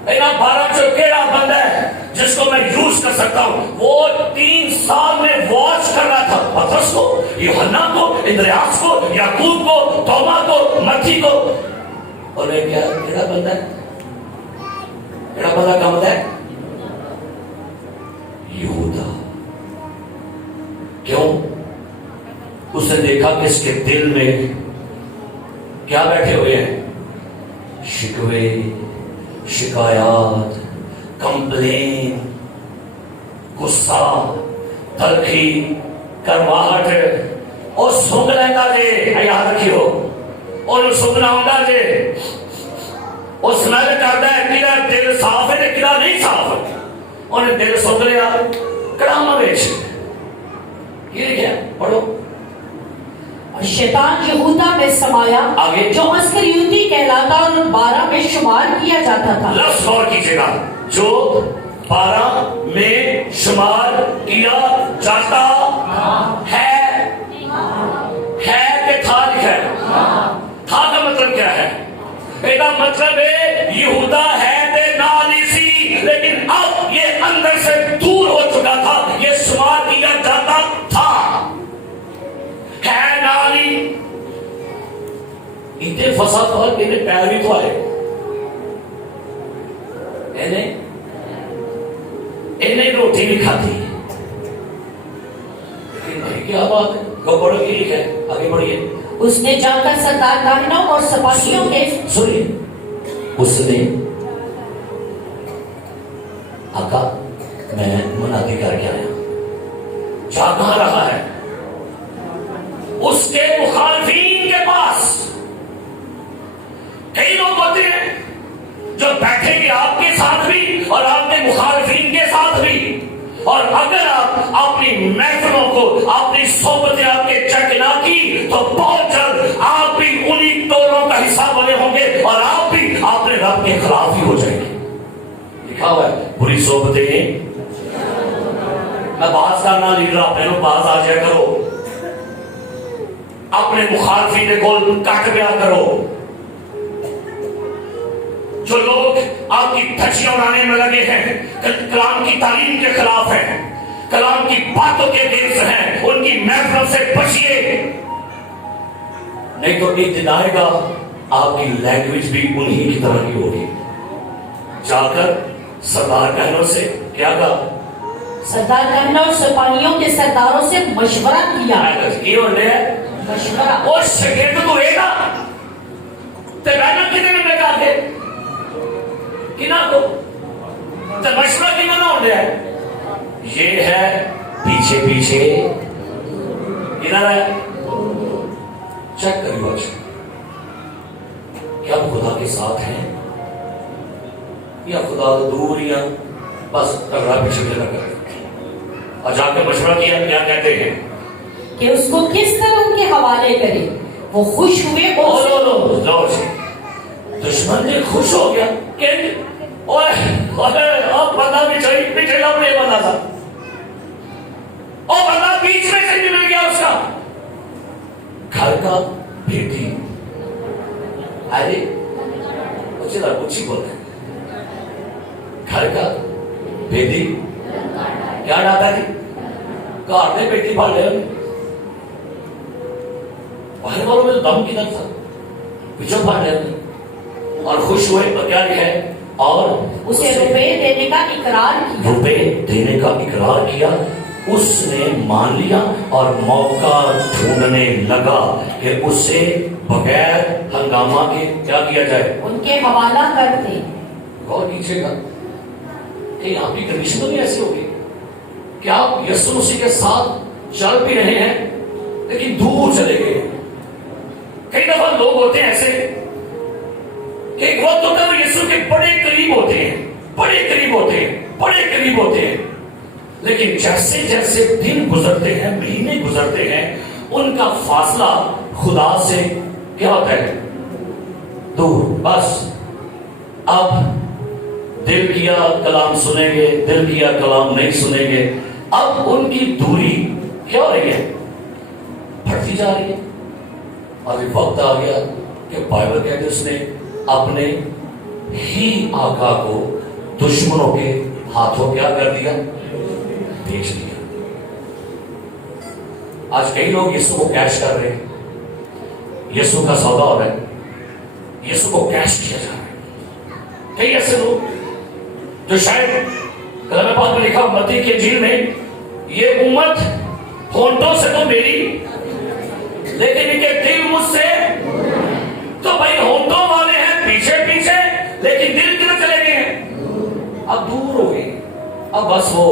انہاں 12 چو کیڑا بندہ ہے جس کو میں یوز کر سکتا ہوں. وہ 3 سال میں واچ کر رہا تھا پترس کو، یوحنا کو، اندریاس کو، یعقوب کو، توما کو، متی کو. انہیں کیا کیڑا بندہ ہے؟ کیڑا بندہ کا مطلب ہے یہودا. کیوں؟ اس نے دیکھا کہ اس کے دل میں کیا بیٹھے ہوئے ہیں؟ شکوے، شکایات، کمپلین، غصہ، تلخی کرواہٹ اور سنگ لینا جے یاد رکھیو اور سنگنا ہوتا جے اور سمیل کرتا ہے کہ دل صاف ہے کہ نہیں صاف ہے انہیں دل سنگ لیا کڑاما بیچ یہ لکھا پڑھو اور شیطان یہودا میں سمایا آگے جو اسکریوتی کہلاتا اور 12 میں شمار کیا جاتا تھا لفظ غور کیجیے گا جو 12 میں شمار کیا جاتا ہے کہ تھا لکھا ہے تھا کا مطلب کیا ہے ایسا مطلب ہے یہودا ہے دے نالی سی لیکن اب یہ اندر سے دور ہو چکا تھا یہ شمار کیا جاتا تھا ہے نالی اتنے فساد اور انہیں پیروی تو آئے انہیں روٹی نہیں کھاتی لیکن بھائی کیا بات ہے کپڑوں کی لکھا ہے آگے بڑھیے اس نے جا کر سردار کاہنوں اور سپاہیوں کے سنیے اس نے آقا میں منادی کر کے آیا جا کہاں رہا ہے اس کے مخالفین کے پاس کئی لوگ ہوتے ہیں جو بیٹھیں گے آپ کے ساتھ بھی اور آپ کے مخالفین کے ساتھ بھی اور اگر آپ اپنی محفلوں کو اپنی صحبتیں آپ کے چیک نہ کی تو بہت جلد آپ بھی انہی ٹولوں کا حصہ بنے ہوں گے اور آپ بھی اپنے رب کے خلاف ہی ہو جائیں گے لکھا ہوا ہے بری صحبتیں میں باز کرنا لیڈر اپنے لوگ باز آ جائے کرو اپنے مخالفین کو کٹ گیا کرو جو لوگ آپ کی دھچیاں اڑانے میں لگے ہیں کلام کی تعلیم کے خلاف ہیں کلام کی باتوں کے اگینسٹ ہیں ان کی محفلوں سے بچیے نہیں تو ابتدائے گا آپ کی لینگویج بھی انہی کی طرح کی ہوگی جا کر سردار کہنوں سے کیا کہا سردار کاہنوں اور سپاہیوں کے سرداروں سے مشورہ کیا یہ ہونے ہے مشورہ اور شکیت تو ہے نا تے بیٹھن کتنے نے کہا کہ کنا کو تے مشورہ کنا نہ ہونے ہے یہ ہے پیچھے پیچھے کنا ہے چیک کریو آج کیا خدا کے ساتھ ہیں یا خدا دور یا بس کر رہا پیچھے لگا کر اور جا کے مشورہ کیا کیا کہتے ہیں کہ اس کو کس طرح ان کے حوالے کرے وہ خوش ہوئے اور دشمن نے خوش ہو گیا کہ بندہ پیچھے لوگ نہیں بندہ تھا اور بندہ بیچ میں سے بھی مل گیا اس کا گھر کا بیٹی ارے کچھ کچھ ہی بولتے گھر کا بیٹی کیا ڈاتا جی گھر میں بیٹی پال لے باہر والوں میں تو دم کی تھا پچھو پھاڑ لے اور خوش ہوئے اور کیا لکھا ہے اور اسے روپے دینے کا اقرار کیا روپے دینے کا اقرار کیا اس نے مان لیا اور موقع ڈھونڈنے لگا کہ اسے بغیر ہنگامہ کے کیا کیا جائے ان کے حوالہ کر دے غور کیجیے گا کہ آپ کی کنڈیشن تو نہیں ایسی ہوگی کہ آپ یسوع مسیح کے ساتھ چل بھی رہے ہیں لیکن دور چلے گئے کئی دفعہ لوگ ہوتے ہیں ایسے کہ ایک وقت ہوتا ہے وہ یسوع کے بڑے قریب ہوتے ہیں بڑے قریب ہوتے ہیں بڑے قریب ہوتے ہیں لیکن جیسے جیسے دن گزرتے ہیں مہینے گزرتے ہیں ان کا فاصلہ خدا سے کیا ہوتا ہے دور بس اب دل کیا کلام سنیں گے دل کیا کلام نہیں سنیں گے اب ان کی دوری کیا ہو رہی ہے بڑھتی جا رہی ہے اور ایک وقت آ گیا کہ بائبل کہتے اس نے اپنے ہی آقا کو دشمنوں کے ہاتھوں کیا کر دیا بیچ دیا آج کئی لوگ یسوع کو کیش کر رہے ہیں یسوع کا سودا ہو رہا ہے یسوع کو کیش کیا جا رہا ہے کئی ایسے لوگ جو شاید کلام پاک میں لکھا متی کی انجیل میں یہ امت ہونٹوں سے تو میری لیکن ان کے دل مجھ سے تو بھائی ہونٹوں والے ہیں پیچھے پیچھے لیکن دل کدھر چلے گئے ہیں اب دور ہو گئے اب بس وہ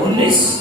19।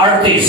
38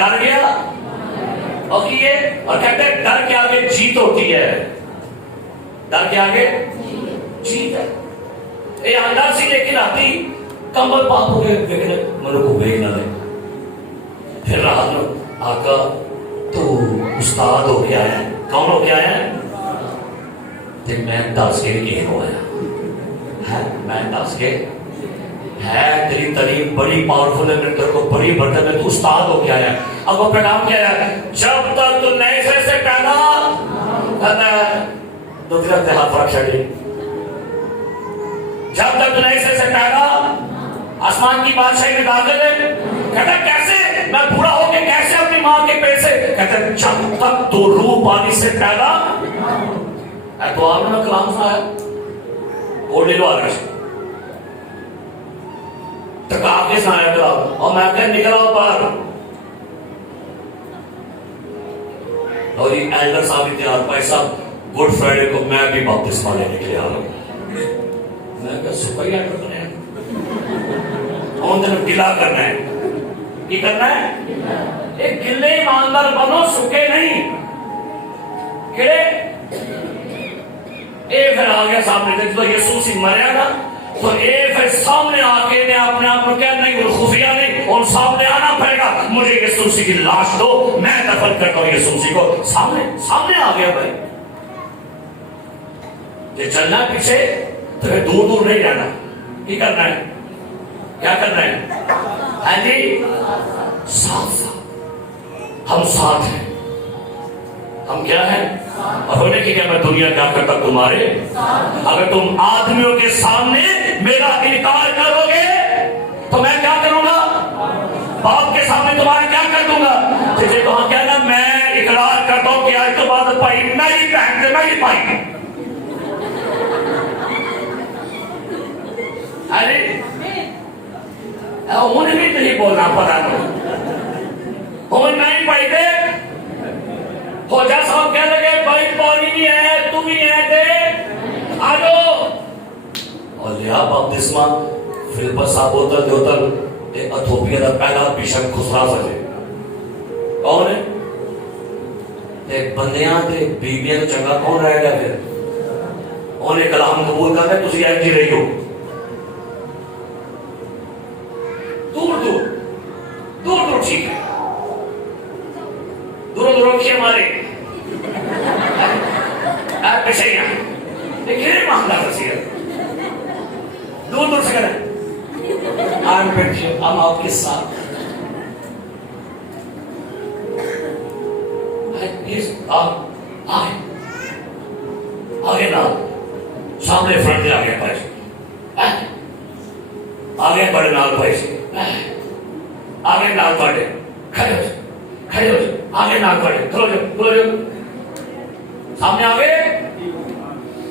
ڈر گیا اور کیے، اور کہتے ہیں ڈر کے آگے جیت ہوتی ہے. ڈر کے آگے جیت ہے. یہ اندر سی لیکن آتی کمبل پاپ ہو گئے دیکھنے منو کو بیگ نہ دے. پھر رات میں آقا تو استاد ہو کے آیا. کون ہو کے آیا؟ تے میں دس کے کہیں ہو آیا ہے. میں دس کے ہے تیری تعلیم بڑی پاورفل ہے، میں تیرے کو بڑی برکت ہے، تو استاد ہو کے آیا. اب وہ پیغام کیا ہے؟ جب تک تو نئے سر سے پیدا کرنا ہے تو پھر ہاتھ رکھ چڑھے. جب تک تو نئے سر سے پیدا آسمان کی بادشاہی میں داخل ہے. کہتا ہے کیسے؟ میں بوڑھا ہو کے کیسے اپنی ماں کے پیٹ سے؟ کہتا ہے جب تک تو روح پانی سے پیدا ہے. تو آپ نے کلام سنا ہے اور لے لو آگے تک آپ نے سنایا کلام، اور میں کہ نکلا ہوں باہر. اور یہ ایلڈر صاحب بھی تیار، بھائی صاحب گڈ فرائیڈے کو میں بھی بپتسمہ لینے کے لیے آ رہا ہوں. میں کہ سپاہی ایلڈر بنے ہیں اور تمہیں گلا کرنا ہے. کی کرنا ہے؟ ایک گلے ایماندار بنو، سکے نہیں. کڑے اے پھر آ گیا سامنے دیکھ تو یسوع سی مریا نا، تو اے پھر سامنے آ کے نے اپنے آپ کو کہنا نہیں، وہ خفیہ نہیں، اور سامنے آنا پڑے گا. مجھے یسوع سی کی لاش دو، میں دفن کرتا ہوں یسوع سی کو. سامنے آ گیا بھائی. یہ چلنا پیچھے تو پھر دور دور نہیں رہنا. کی کرنا ہے؟ کیا کرنا ہے؟ ہاں جی ساتھ ساتھ ہم ساتھ ہیں. ہم کیا ہیں؟ اور ہونے کی کیا میں دنیا کیا کرتا تمہارے. اگر تم آدمیوں کے سامنے میرا انکار کرو گے تو میں کیا کروں گا؟ باپ کے سامنے تمہارے کیا کر دوں گا؟ تجھے تو ہاں کہنا میں اقرار کرتا ہوں کہ آج تو بعد پائی میری بہن سے میری پائی. ارے انہیں بھی نہیں بولنا پتا نہیں پائی دے. خوجا صاحب کہہ لگے بھائی پانی بھی ہے تو بھی ہے دے آجو. اور لیا بپتسمہ فلپس صاحب ہوتا دیوتر ایک اتھوپیا دا پہلا بیشک خسرا سکے. کون ہے؟ ایک بندیاں تے بیویاں تو چنگا کون رہے گا پھر؟ انہیں کلام قبول کرتے تسی ایک جی رہی ہو. دور دور دور دور ٹھیک ہے، دور دور رکھیے ہمارے آپ پیچھے ہی ہیں. لیکن یہ معاملہ رسی ہے دور دور سے کریں. آئیں بیٹھئے ہم آپ کے ساتھ. آگے نا سامنے فرنٹ دے آگے پائے آگے بڑے نال پائے آگے نال پڑے کھڑے ہو جائے آگے نال پڑے کھلو جو سامنے آگے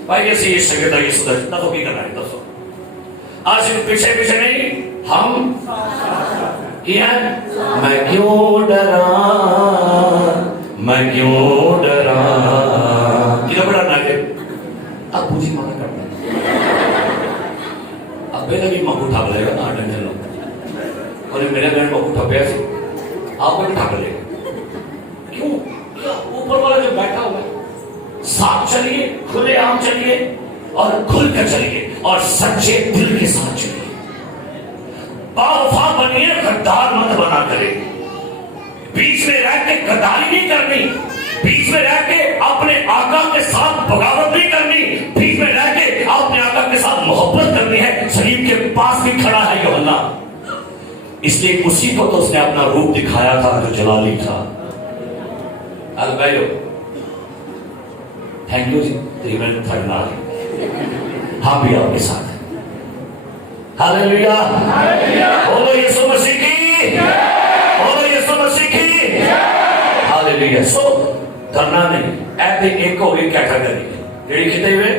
بھائی جیسے یہ شکردہ یہ صدر نہ تو کی کرنا ہے. دوستو آج صرف پیچھے پیچھے نہیں ہم کیا میں کیوں ڈرا میں کیوں ڈرا. کیا بڑا نہ کہ اب پوچھی مانا کرتا ہے اب بیٹا بھی مکو ٹھاک لے گا نا ٹینشن لو. اور میرے بہن مکو ٹھپیا سے آپ کو بھی ٹھاک لے گا. کیوں؟ اوپر والا جو بیٹھا ہوا ہے ساتھ چلیے کھلے عام چلیے اور کھل کر چلیے اور سچے دل کے ساتھ چلیے. باوفا بنیے غدار مت بنا کرے. بیچ میں رہ کے غداری نہیں کرنی، بیچ میں رہ کے اپنے آقا کے ساتھ بغاوت نہیں کرنی، بیچ میں رہ کے اپنے آقا کے ساتھ محبت کرنی ہے. صلیب کے پاس بھی کھڑا ہے یوحنا، اس لیے اسی کو تو اس نے اپنا روپ دکھایا تھا جو جلالی تھا. البیو تھینک یو جی تقریباً تھرڈ ہم بھی آپ کے ساتھ ہیں. ہاللیلویا بولو یسوع مسیح کی، بولو یسوع مسیح کی ہاللیلویا. سو کرنا نہیں ایک دن ایک کو ایک کیٹیگری جڑی کتے ہوئے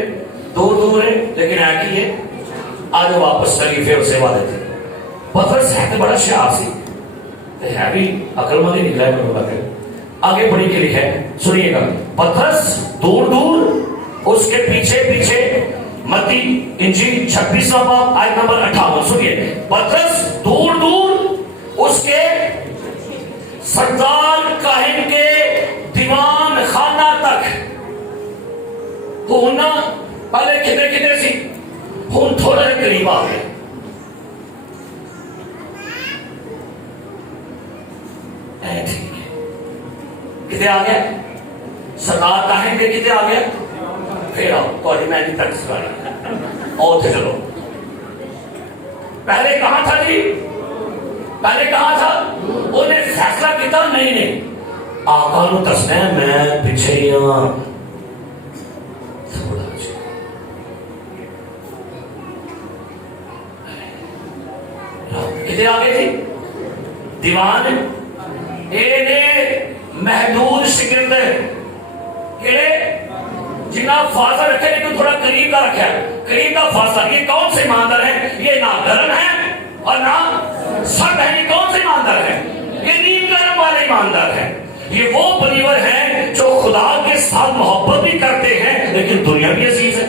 دور دور ہے لیکن ایک ہی ہے. آج واپس کری پھر سیوا دیتے. پترس ہے بڑا شعار سی ہے بھی عقل مند ہی نکلا ہے پتہ کرے. آگے بڑھی کے لکھا ہے سنیے گا. پترس دور دور اس کے پیچھے پیچھے متی انجیل 26واں باب آیت نمبر 58 سنیے. پترس دور دور اس کے 57 پہلے کتنے کتنے سی ہوں تھوڑا جہا قریب آ گئے. ٹھیک ہے کتنے آ گیا سردار کہیں گے کتنے آ گیا. پھر آؤ تھوڑی میں نہیں پریکٹس کر رہا اور تھے چلو. پہلے کہاں تھا جی پہلے کہاں تھا انہیں فیصلہ کیا نہیں آقا نو دسنا ہے میں پیچھے ہی ہاں. کتنے آگے تھی دیوان محدود شگرد جنہ فاصلہ رکھے لیکن تھوڑا قریب کا رکھا ہے. قریب کا فاصلہ یہ کون سے ایماندار ہے یہ نہ گرم ہے اور نہ سرد ہے. یہ کون سے ایماندار ہے یہ نیم گرم والے ایماندار ہے. یہ وہ بلیور ہیں جو خدا کے ساتھ محبت بھی کرتے ہیں لیکن دنیا بھی عزیز ہے.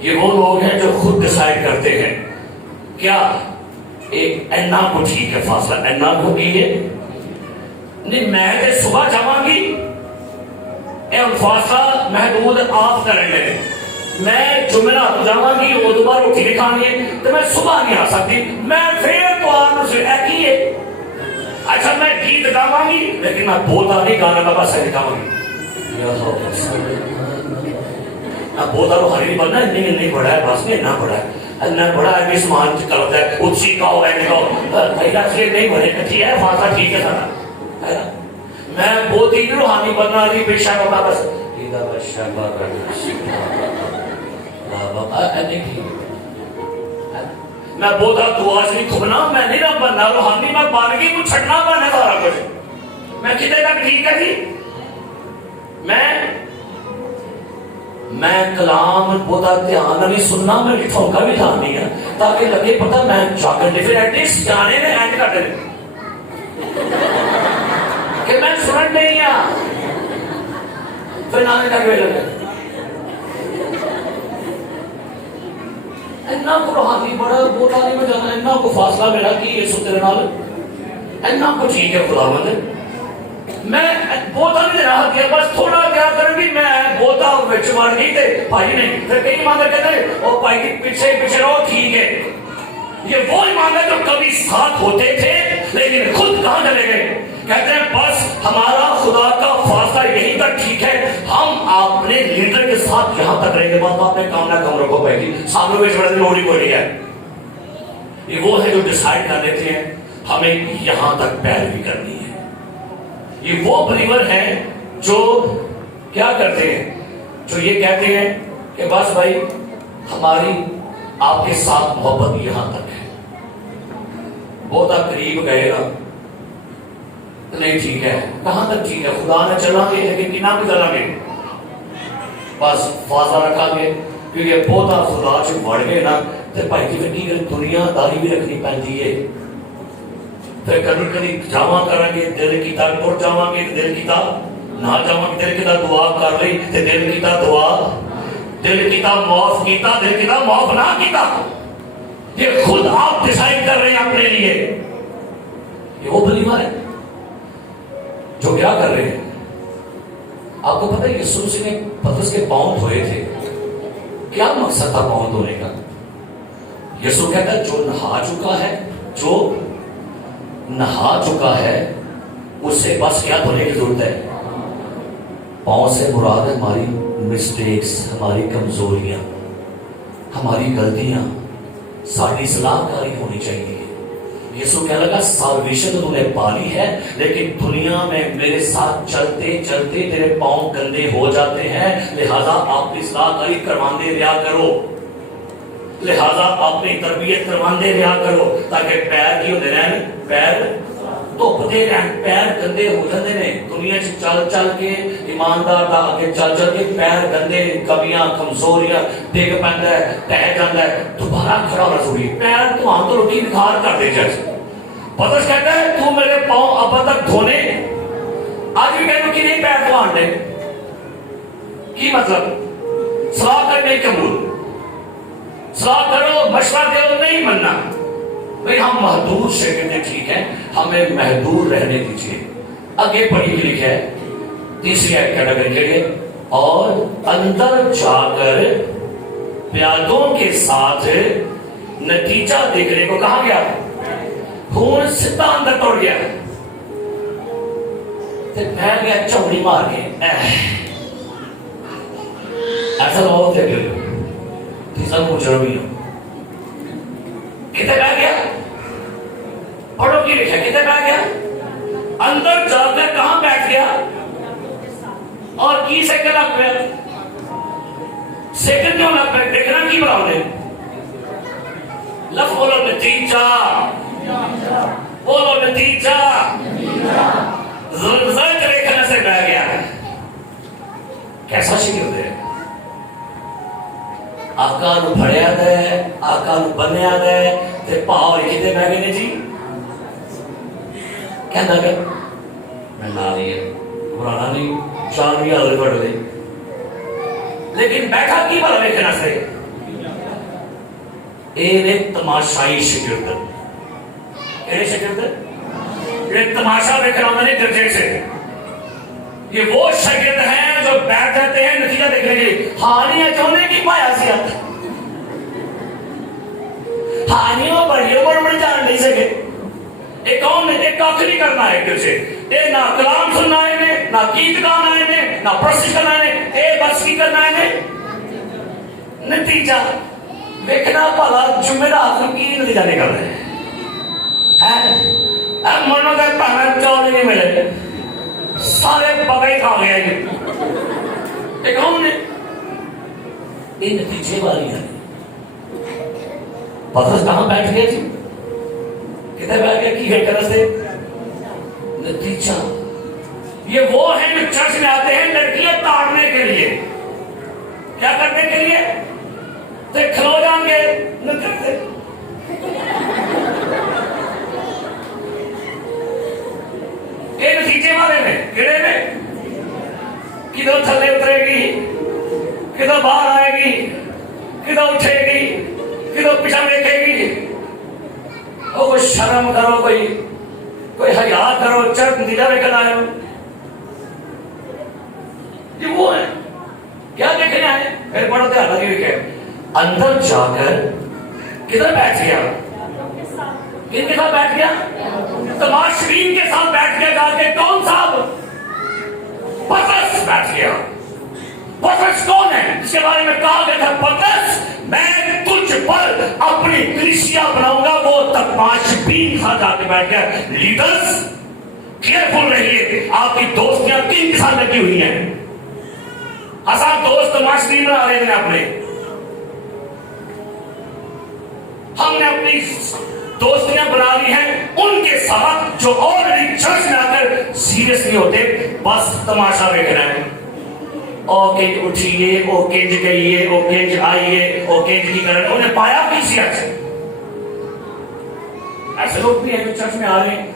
یہ وہ لوگ ہیں جو خود ڈیسائیڈ کرتے ہیں کیا ایک اینا کو ٹھیک ہے فاصلہ اینا کو کی ہے نہیں میں صبح جاؤں گی فاصلہ محدود آپ کریں گے. میں جمعہ جاؤں گی وہ دوبارہ روٹی نہیں کھانی ہے تو میں صبح نہیں آ سکتی. میں پھر تو آپ سے ایک ہے اچھا میں گیت گاؤں گی لیکن میں بولتا نہیں گانا بابا سے گاؤں گی. میں بولتا تو ہری نہیں بننا نہیں بڑا ہے بس میں نہ بڑا ہے نہ بڑا ہے بھی سامان کرتا ہے اچھی کہو ایسے کہو نہیں بڑے ٹھیک ہے فاصلہ ٹھیک ہے سارا. میں بہت ہی روحانی بننا رہی بے شک بابا بس میں بولتا دعا سے نہیں کھبنا میں نہیں رب بننا روحانی میں بانگی کو چھڑنا بننا سارا کچھ. میں کتنے تک ٹھیک ہے جی میں کلام بہتا دھیان نہیں سننا میں لکھوں کا بھی دھیان نہیں ہے تاکہ لگے پتا میں جاگر پھر ایٹلیسٹ جانے نے اینڈ کر دے کہ میں سنن نہیں ہاں پھر نانے تک بھی لگے اینا کو روحانی بڑا بولا نہیں میں جانا اینا کو فاصلہ میرا کی یہ ستے نال اینا کو ٹھیک ہے خدا مند میں بوتا نہیں رہا کیا بس تھوڑا کیا کروں گی میں بوتا وچ مار نہیں تھے بھائی نہیں پھر کئی ماندر کہتے ہیں او بھائی کی پیچھے پیچھے رہو ٹھیک ہے. یہ وہ ایماندار جو کبھی ساتھ ہوتے تھے لیکن خود کہاں چلے گئے کہتے ہیں بس ہمارا خدا کا فاصلہ یہیں تک ٹھیک ہے ہم اپنے لیڈر کے ساتھ یہاں تک رہیں گے. بات آپ نے کام نہ کام رکھو پہلی سامنے میں بڑے لوڑی بولی ہے. یہ وہ ہے جو ڈیسائیڈ کر لیتے ہیں ہمیں یہاں تک پیروی کرنی ہے. یہ وہ بلیور ہیں جو کیا کرتے ہیں جو یہ کہتے ہیں کہ بس بھائی ہماری آپ کے ساتھ محبت یہاں تک ہے. بہت قریب گئے نا نہیں ٹھیک ہے کہاں تک ٹھیک ہے خدا نے چلا گے لیکن کنا بھی چلا گے بس فاصلہ رکھا گے کیونکہ بہت خدا سے بڑھ گئے نا تو بھائی کی فکر دنیا داری بھی رکھنی پہنتی ہے. پھر کبھی کبھی جاواں کریں گے دل کی تا ٹوٹ جاواں گے دل کی تا نہ جاواں گے دل کی تا دعا کر رہی تے دل کی تا دعا دل کی تا معاف کیتا دل کی تا معاف نہ کیتا. یہ خود آپ ڈیسائیڈ کر رہے ہیں اپنے لیے. یہ وہ بلیور ہے جو کیا کر رہے ہیں. آپ کو پتہ ہے یسوع مسیح نے پترس کے پاؤں دھوئے تھے. کیا مقصد تھا پاؤں دھونے کا. یسوع کہتا ہے جو نہا چکا ہے اس سے بس کیا دھونے کی ضرورت ہے. پاؤں سے مراد ہے ہماری مسٹیکس ہماری کمزوریاں ہماری غلطیاں ساری اصلاح کاری ہونی چاہیے. یسوع کہنے لگا سالویشن تو نے پالی ہے لیکن دنیا میں میرے ساتھ چلتے چلتے تیرے پاؤں گندے ہو جاتے ہیں لہذا آپ اصلاح کاری کرواندے رہا کرو. لہذا اپنی تربیت کرواندے رہا کرو تاکہ پیر کی ہوتے رہن پیر دھوپتے رہن پیر گندے ہو جاتے ہیں. دنیا چل چل کے ایماندار دا آگے چل چل کے پیر گندے کمیاں کمزوریاں ڈگ پیندا ہے ٹہ جاندا ہے دوبارہ کھڑا ہونا ضروری. پیر تو ہم تو روٹی نکھار کر دے جیسے پترس کہتا ہے تو میرے پاؤں اب تک دھونے آج بھی کہنے کی نہیں پیر دھوان دے کی مطلب صلاح کرنے قبول صلاح کرو مشورہ دو نہیں مننا. بھئی ہم محدود شکلیں ٹھیک ہے ہمیں محدود رہنے دیجئے. آگے پڑھی لکھا ہے تیسری آیت کیٹیگری کے لیے اور اندر جا کر پیادوں کے ساتھ نتیجہ دیکھنے کو کہا گیا. خون سیدھا اندر توڑ گیا, بہ گیا چوڑی مار کے. ایسا بہت ہے کہ تیسرا پوچھ بھی ہوں کتنے بہ گیا, پڑھو کی لکھا کتنے بہ گیا, اندر جا کر کہاں بیٹھ گیا اور کی سیکنڈ لگ گیا. سیکنڈ کیوں لگ گیا, دیکھنا کی بڑھاؤ نے لفظ بولو نتیجہ, بولو نتیجہ. زلزلہ دیکھنے سے بہ گیا. کیسا شکل ہے, آقا نو پھڑیا دے, آقا نو بنیا دے, تے پاور کتے بہ گئے نے جی. کہندا کہ میں نہ لیا پرانا نہیں چار بھی حضر پڑھ لے, لیکن بیٹھا کی بھلا دیکھنا سے ایک تماشائی شکل ہے. کہڑے شکل ہے, یہ تماشا دیکھنا ہوتا نہیں درجے سے. یہ وہ شاگرد ہیں جو بیٹھ جاتے ہیں نتیجہ دیکھنے کے لیے. ہانیاں چونے کی پایا سیات, ہانیوں پر یہ بڑھ جان نہیں سکے. ایک کون نے ایک کاک نہیں کرنا ہے ایک سے, اے نہ کلام سننا ہے, نہ گیت گانا ہے, نہ پرسش کرنا ہے, اے بس کی کرنا ہے. نتیجہ دیکھنا پالا جمعرات کی نتیجہ نکل رہے ہیں. اب منو کے پہنن چوڑ نہیں ملے, سارے بغیر کھا گئے. ایک کون نے یہ نتیجے والی ہے. پترس کہاں بیٹھ گئے جی, کتنے بیٹھ گئے کی ہے کرس سے نتیجہ. یہ وہ ہیں جو چرچ میں آتے ہیں لڑکیاں تاڑنے کے لیے. کیا کرنے کے لیے, تو کھلو جان گے نہ کرتے. یہ نتیجے والے میں کیڑے میں کدھر تھلے اترے گی, کدھر باہر آئے گی, کدھر اٹھے گی, کدھر پیچھا دیکھے گی. کوئی شرم کرو, کوئی حیا کرو, چرچ نتیجہ لے کر آئے ہو. یہ وہ ہے کیا دیکھنے آئے. پھر پڑھو دے اللہ کی لکھے اندر جا کر کدھر بیٹھ گیا, کن کے ساتھ بیٹھ گیا, تماشرین کے ساتھ بیٹھ گیا. جا کے کون صاحب, پترس بیٹھ گیا. پترس کون ہے جس کے بارے میں کہا گیا تھا پترس میں تجھ پر اپنی کلیسیا بناؤں گا. وہ تماشبین ساتھ جا کے بیٹھ گیا. لیڈرز کیئرفل رہیے, آپ کی دوستیاں کن کے ساتھ لگی ہوئی ہیں. آسان دوست تماشبین بنا رہے ہیں اپنے. ہم نے اپنی دوستیاں بنا لی ہیں ان کے ساتھ جو آلریڈی چرچ میں آ کر سیریس نہیں ہوتے, بس تماشا دیکھنا ہے. او کنج اٹھیے, او کنج گئیے, او کنج آئیے, او کنج کی کرن. انہیں پایا کسی سے ایسے لوگ بھی ہیں جو چرچ میں آ رہے ہیں.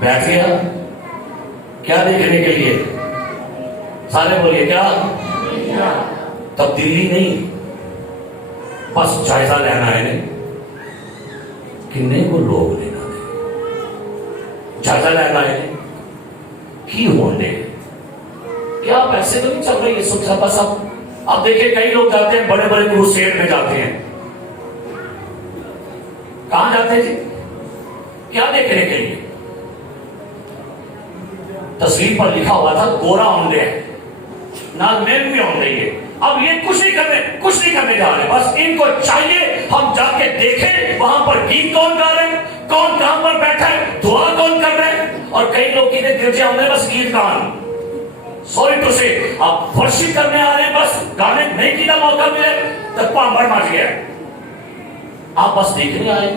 بیٹھ گیا کیا دیکھنے کے لیے, سارے بولیے کیا, تبدیلی نہیں, بس جائزہ لینا ہے. کنے کو لوگ لینا ہے, جائزہ لینا ہے کی ہونے. کیا پیسے تو نہیں چل رہی ہے سب بس. اب دیکھیں کئی لوگ جاتے ہیں بڑے بڑے کروسیڈ میں جاتے ہیں. کہاں جاتے ہیں جی, کیا دیکھنے کے لیے. تصویر پر لکھا ہوا تھا گورا ہونڈے ہے, نازمین بھی ہونڈے ہے. اب یہ کچھ نہیں کرنے جا رہے, بس ان کو چاہیے ہم جا کے دیکھیں وہاں پر گیت کون گا رہے ہیں, کون کہاں پر بیٹھا ہے, دعا کون کر رہے ہیں. اور کئی لوگ کہتے گرجے ہوندے بس گیت گان, سوری ٹو سے آپ ورشپ کرنے آ رہے ہیں, بس گانے نہیں کی موقع ملے تو پامبڑ مچ گیا. آپ بس دیکھنے آئے,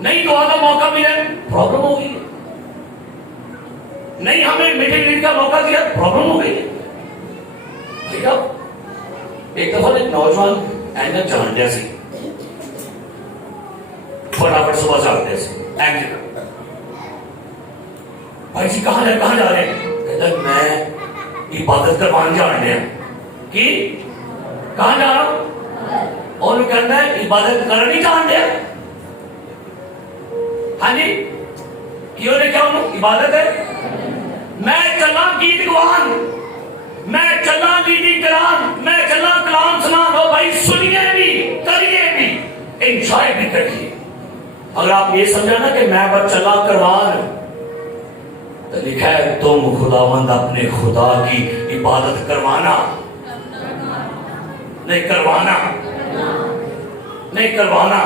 نہیں دعا کا موقع ملے پرابلم ہو گئی. نہیں ہمیں میٹنگ لیڈ کا موقع دیا پرابلم ہو گئی. ایک دفعہ ایک نوجوان اینگل جان دیا سی, فٹافٹ صبح چلتے سی اینگل. بھائی جی کہاں جا رہے ہیں, کہتا ہے میں عبادت کروانے جا رہے ہیں. کی کہاں جا رہا ہوں, اور کہتا ہے عبادت کرنی جان دیا. ہاں جی کیوں نے کیا عبادت ہے میں چلا گیت گوان، میں چلا گیتی کران، میں چلا کلام سنان. ہو بھائی سنیے بھی، کریے بھی، انجوائے بھی کریے. اگر آپ یہ سمجھا نا کہ میں بس چلا کروان، تو لکھا ہے تم خداوند اپنے خدا کی عبادت کروانا، نہیں کروانا، نہیں کروانا.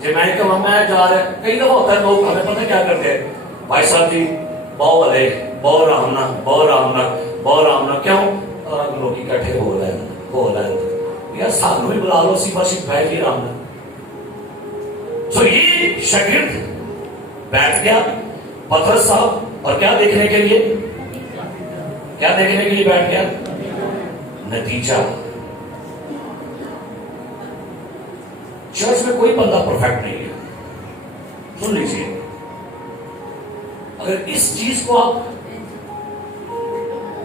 جی میں کہا میں جا رہا، کئی دفعہ ہوتا ہے لوگ ہمیں پتہ کیا کرتے ہیں، بھائی صاحب جی بہت والے بہت رامنا بہت رامنا بہت رامنا. کیوں لوگ اکٹھے ہو رہے ہیں یار سانو بھی بلا لو، سیپا سیپ بیٹھ ہی رامنا. سو یہ شاگرد بیٹھ گیا پطرس صاحب، اور کیا دیکھنے کے لیے، کیا دیکھنے کے لیے بیٹھ گیا؟ نتیجہ. چرچ میں کوئی بندہ پرفیکٹ نہیں ہے، سن لیجیے. اگر اس چیز کو آپ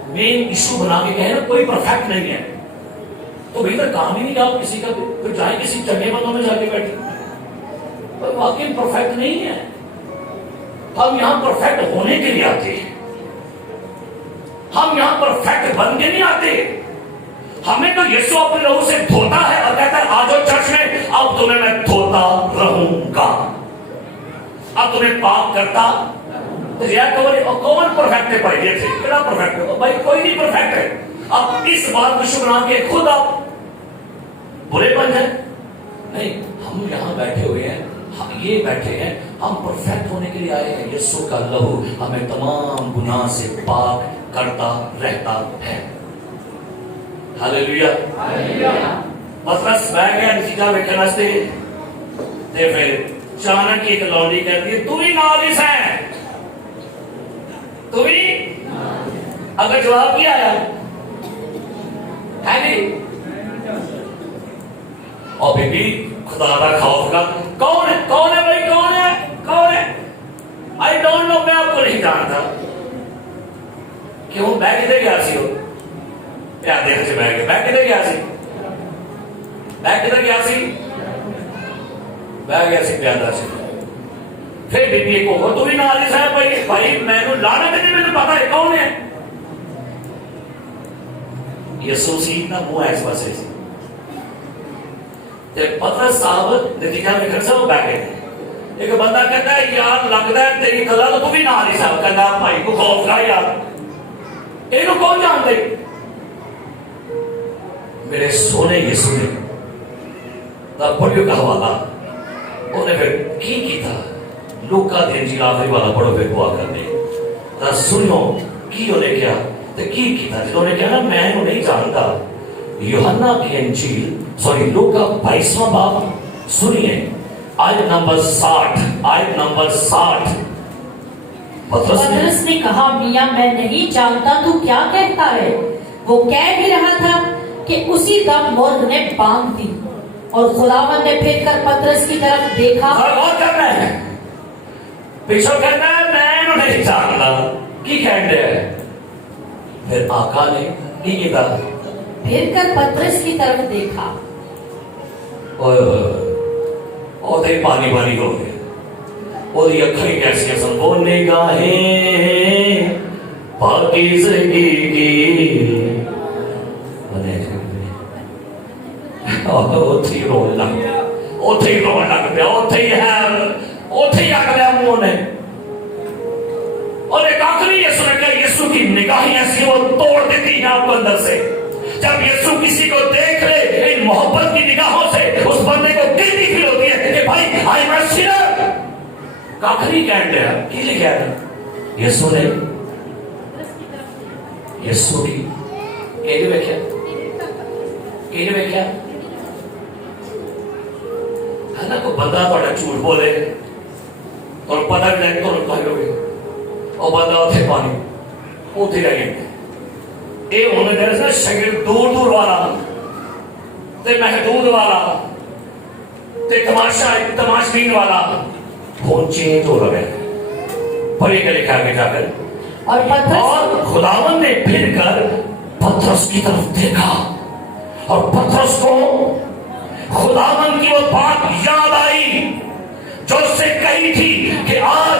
مین ایشو بنا کے کہیں نا کوئی پرفیکٹ نہیں ہے، تو بھائی تو کام ہی نہیں آپ کسی کا، پھر جائیں کسی چنگے بندوں میں جا کے بیٹھے. واقعی پرفیکٹ نہیں ہے. ہم یہاں پرفیکٹ ہونے کے لیے آتے ہیں، ہم یہاں پرفیکٹ بن کے نہیں آتے. ہمیں تو یسوع اپنے لہو سے دھوتا ہے اور کہتا ہے آ جاؤ چرچ میں، اب تمہیں میں دھوتا رہوں گا، اب تمہیں پاک کرتا. کون پرفیکٹ ہے بھائی؟ یہ تھے کیا پرفیکٹ ہے بھائی؟ کوئی نہیں پرفیکٹ ہے. اب اس بات کو شکر بنا کے خود آپ برے بن جائیں. نہیں، ہم یہاں بیٹھے ہوئے ہیں، یہ بیٹھے ہیں، ہم پرفیکٹ ہونے کے لیے آئے ہیں. یسوع کا لہو ہمیں تمام گناہ سے پاک کرتا رہتا ہے. ہاللیلویا. پطرس بیٹھ گیا نتیجہ ویکھن واسطے، تے پھر اچانک ایک لونڈی کہتی ہے تو ہی ناجس ہے، تو ہی. اگر جواب کیا آیا ہے نہیں، اور بی بی خدا کا خوف کا کون ہے؟ کون ہے بھائی؟ کون ہے؟ کون ہے؟ آئی ڈونٹ نو، میں آپ کو نہیں جانتا. کیوں بیٹھ کدھر گیا سی؟ ہو یاد دیکھ سے بیٹھ کدھر گیا سی؟ بیٹھ کدھر گیا سی؟ بیٹھ گیا سی پیادہ سے. پھر بی بی کو تو بھی ناجس ہے بھائی. بھائی میں نے لانا نہیں، میں نے پتا ہے کون ہے. یسوع سی اتنا منہ ایس بسے سے پطرس صاحب نتیجہ میں گھر سے وہ بیٹھے. ایک بندہ کہتا ہے یار لگتا ہے تیری گلا تو بھی ناجس ہے. کہتا بھائی کو خوف کھا یار، یہ کون جانتے؟ میرے سونے یسوع نے پڑھیو کا حوالہ انہوں نے پھر کی تھا. لوکا دی انجیل آخری والا پڑھو پھر دعا کرنے. سنو کی انہوں نے کیا تو کی تھا. جنہوں نے کہا نا میں انہوں نہیں جانتا. یوحنا کی انجیل لوکا 22واں باب سنیے آیت نمبر 60. آیت نمبر 60. پطرس نے کہا میاں میں نہیں جانتا تو کیا کہتا ہے. وہ کہہ بھی رہا تھا کہ اسی دم مرغ نے بانگ دی اور خداوند نے پھر کر پطرس کی طرف دیکھا. غور کرنا ہے، پیچھو کہنا ہے میں انہوں نہیں جانتا کی کہتے ہیں. پھر آقا نے کی کہا پھر کر پطرس کی طرف دیکھا. اور تھے پانی پانی ہو گئے. اور یہ اکھیں کیسی ہیں؟ وہ نگاہیں پاکیزگی کی اوتھی رون لگ پیا، اوتھی رون لگ پیا، اوتھی ہے، اوتھی آ گیا منہ نے. اور ایک آخری یسوع نے کہا یسوع کی نگاہیں ایسی وہ توڑ دیتی ہیں آپ کو اندر سے. جب یسوع کسی کو دیکھ لے ان محبت کی نگاہوں سے اس بندے کو گلٹی فیل ہوتی ہے کہ بھائی آئی ایم اے سنر. آخری کہتے ہیں کی لکھا ہے یسوع نے یسوع کی کہنے میں کیا کہنے میں کیا ہے نا. کوئی بندہ تھوڑا جھوٹ بولے اور پتہ بھی نہیں تو کہیں گے اور بندہ اتنے پانی اتنے رہ گئے. یہ ہونے دے رہے شاگرد دور دور والا تے محدود والا تے تماشبین والا فون چینج ہو رہا ہے. پڑھے کے لکھا کے جا کر اور خداوند نے پھر کر پطرس کی طرف دیکھا اور پطرس کو خداوند کی وہ بات یاد آئی جو اس سے کہی تھی کہ آج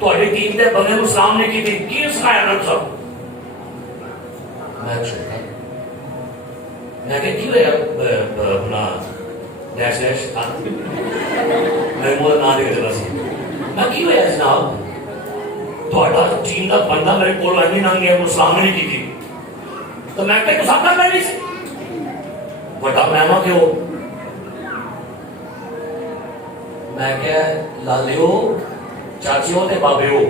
ਤੁਹਾਡੀ ਟੀਮ ਦੇ ਬੰਦੇ ਨੂੰ ਸਲਾਮ ਨਹੀਂ ਕੀਤੀ, ਕੀ ਸਿਖਾਇਆ ਨਾ ਸਭ? ਮੈਂ ਕਿ ਕੀ ਹੋਇਆ ਆਪਣਾ ਡੈਸ਼ ਡੈਸ਼ ਮੇਰੇ ਮੋਹ ਨਾ ਦੇ ਜਰਾ ਸੀ। ਮੈਂ ਕੀ ਹੋਇਆ ਜਨਾਬ? ਤੁਹਾਡਾ ਟੀਮ ਦਾ ਬੰਦਾ ਮੇਰੇ ਕੋਲ ਆਈ ਨਾ ਗਿਆ, ਉਹਨੂੰ ਸਲਾਮ ਨਹੀਂ ਕੀਤੀ। ਤਾਂ ਮੈਂ ਕਿਹਾ ਤੁਸੀਂ ਆਪਣਾ ਕਰਨੀ ਸੀ, ਵੱਡਾ ਮਹਿਮਾ ਕਿਉਂ? ਮੈਂ ਕਿਹਾ ਲਾਲਿਓ, ਚਾਚਿਓ ਤੇ ਬਾਬਿਓ,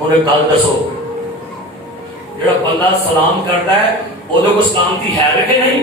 ਹੁਣ ਇੱਕ ਗੱਲ ਦੱਸੋ, ਜਿਹੜਾ ਬੰਦਾ ਸਲਾਮ ਕਰਦਾ ਹੈ ਉਹਦੇ ਕੋਲ ਸਲਾਮਤੀ ਹੈ ਕਿ ਨਹੀਂ?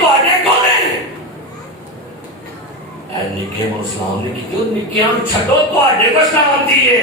ਤੁਹਾਡੇ ਕੋਲ ਹੈ। ਐ ਨਿੱਕੇ ਨੂੰ ਸਲਾਮ ਨਹੀਂ ਕੀਤੀ, ਉਹ ਨਿੱਕਿਆਂ ਨੂੰ ਛੱਡੋ, ਤੁਹਾਡੇ ਕੋਲ ਸਲਾਮਤੀ ਹੈ।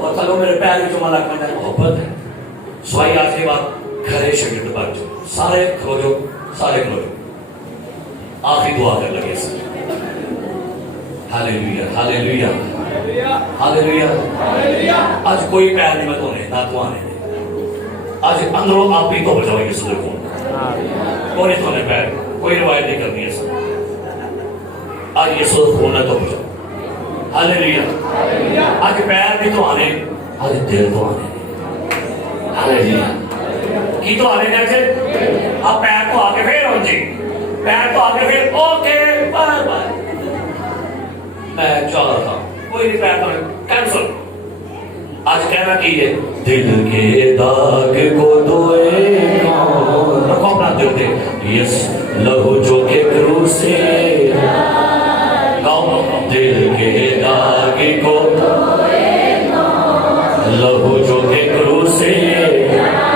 اور چلو میرے پیر بھی چوما لگ پہ محبت ہے سوائی آج کے بعد گھرے شگرد بن جاؤ سارے کھلو جو سارے کھلو جو آخری دعا کر لگے سر ہاللیلویا ہاللیلویا ہاللیلویا آج کوئی پیر نہیں مت ہونے نہ تو آنے آج اندروں آپ بھی تو بجاؤ یہ صدر کو کوئی نہیں تو نے پیر کوئی روایت نہیں کرنی ہے سر آج یہ صدر خون ہے تو بجاؤ ہاللیلویا آج پیر بھی تو آنے آج دل تو آنے ہاللیلویا کی تو آنے جیسے آپ پیر تو آگے پھر ہو جی پیر تو آگے پھر اوکے بائے بائے میں چاہ رہا ہوں کوئی نہیں پیر تو کینسل آج کہنا کیجئے دل کے داغ کو دھوئے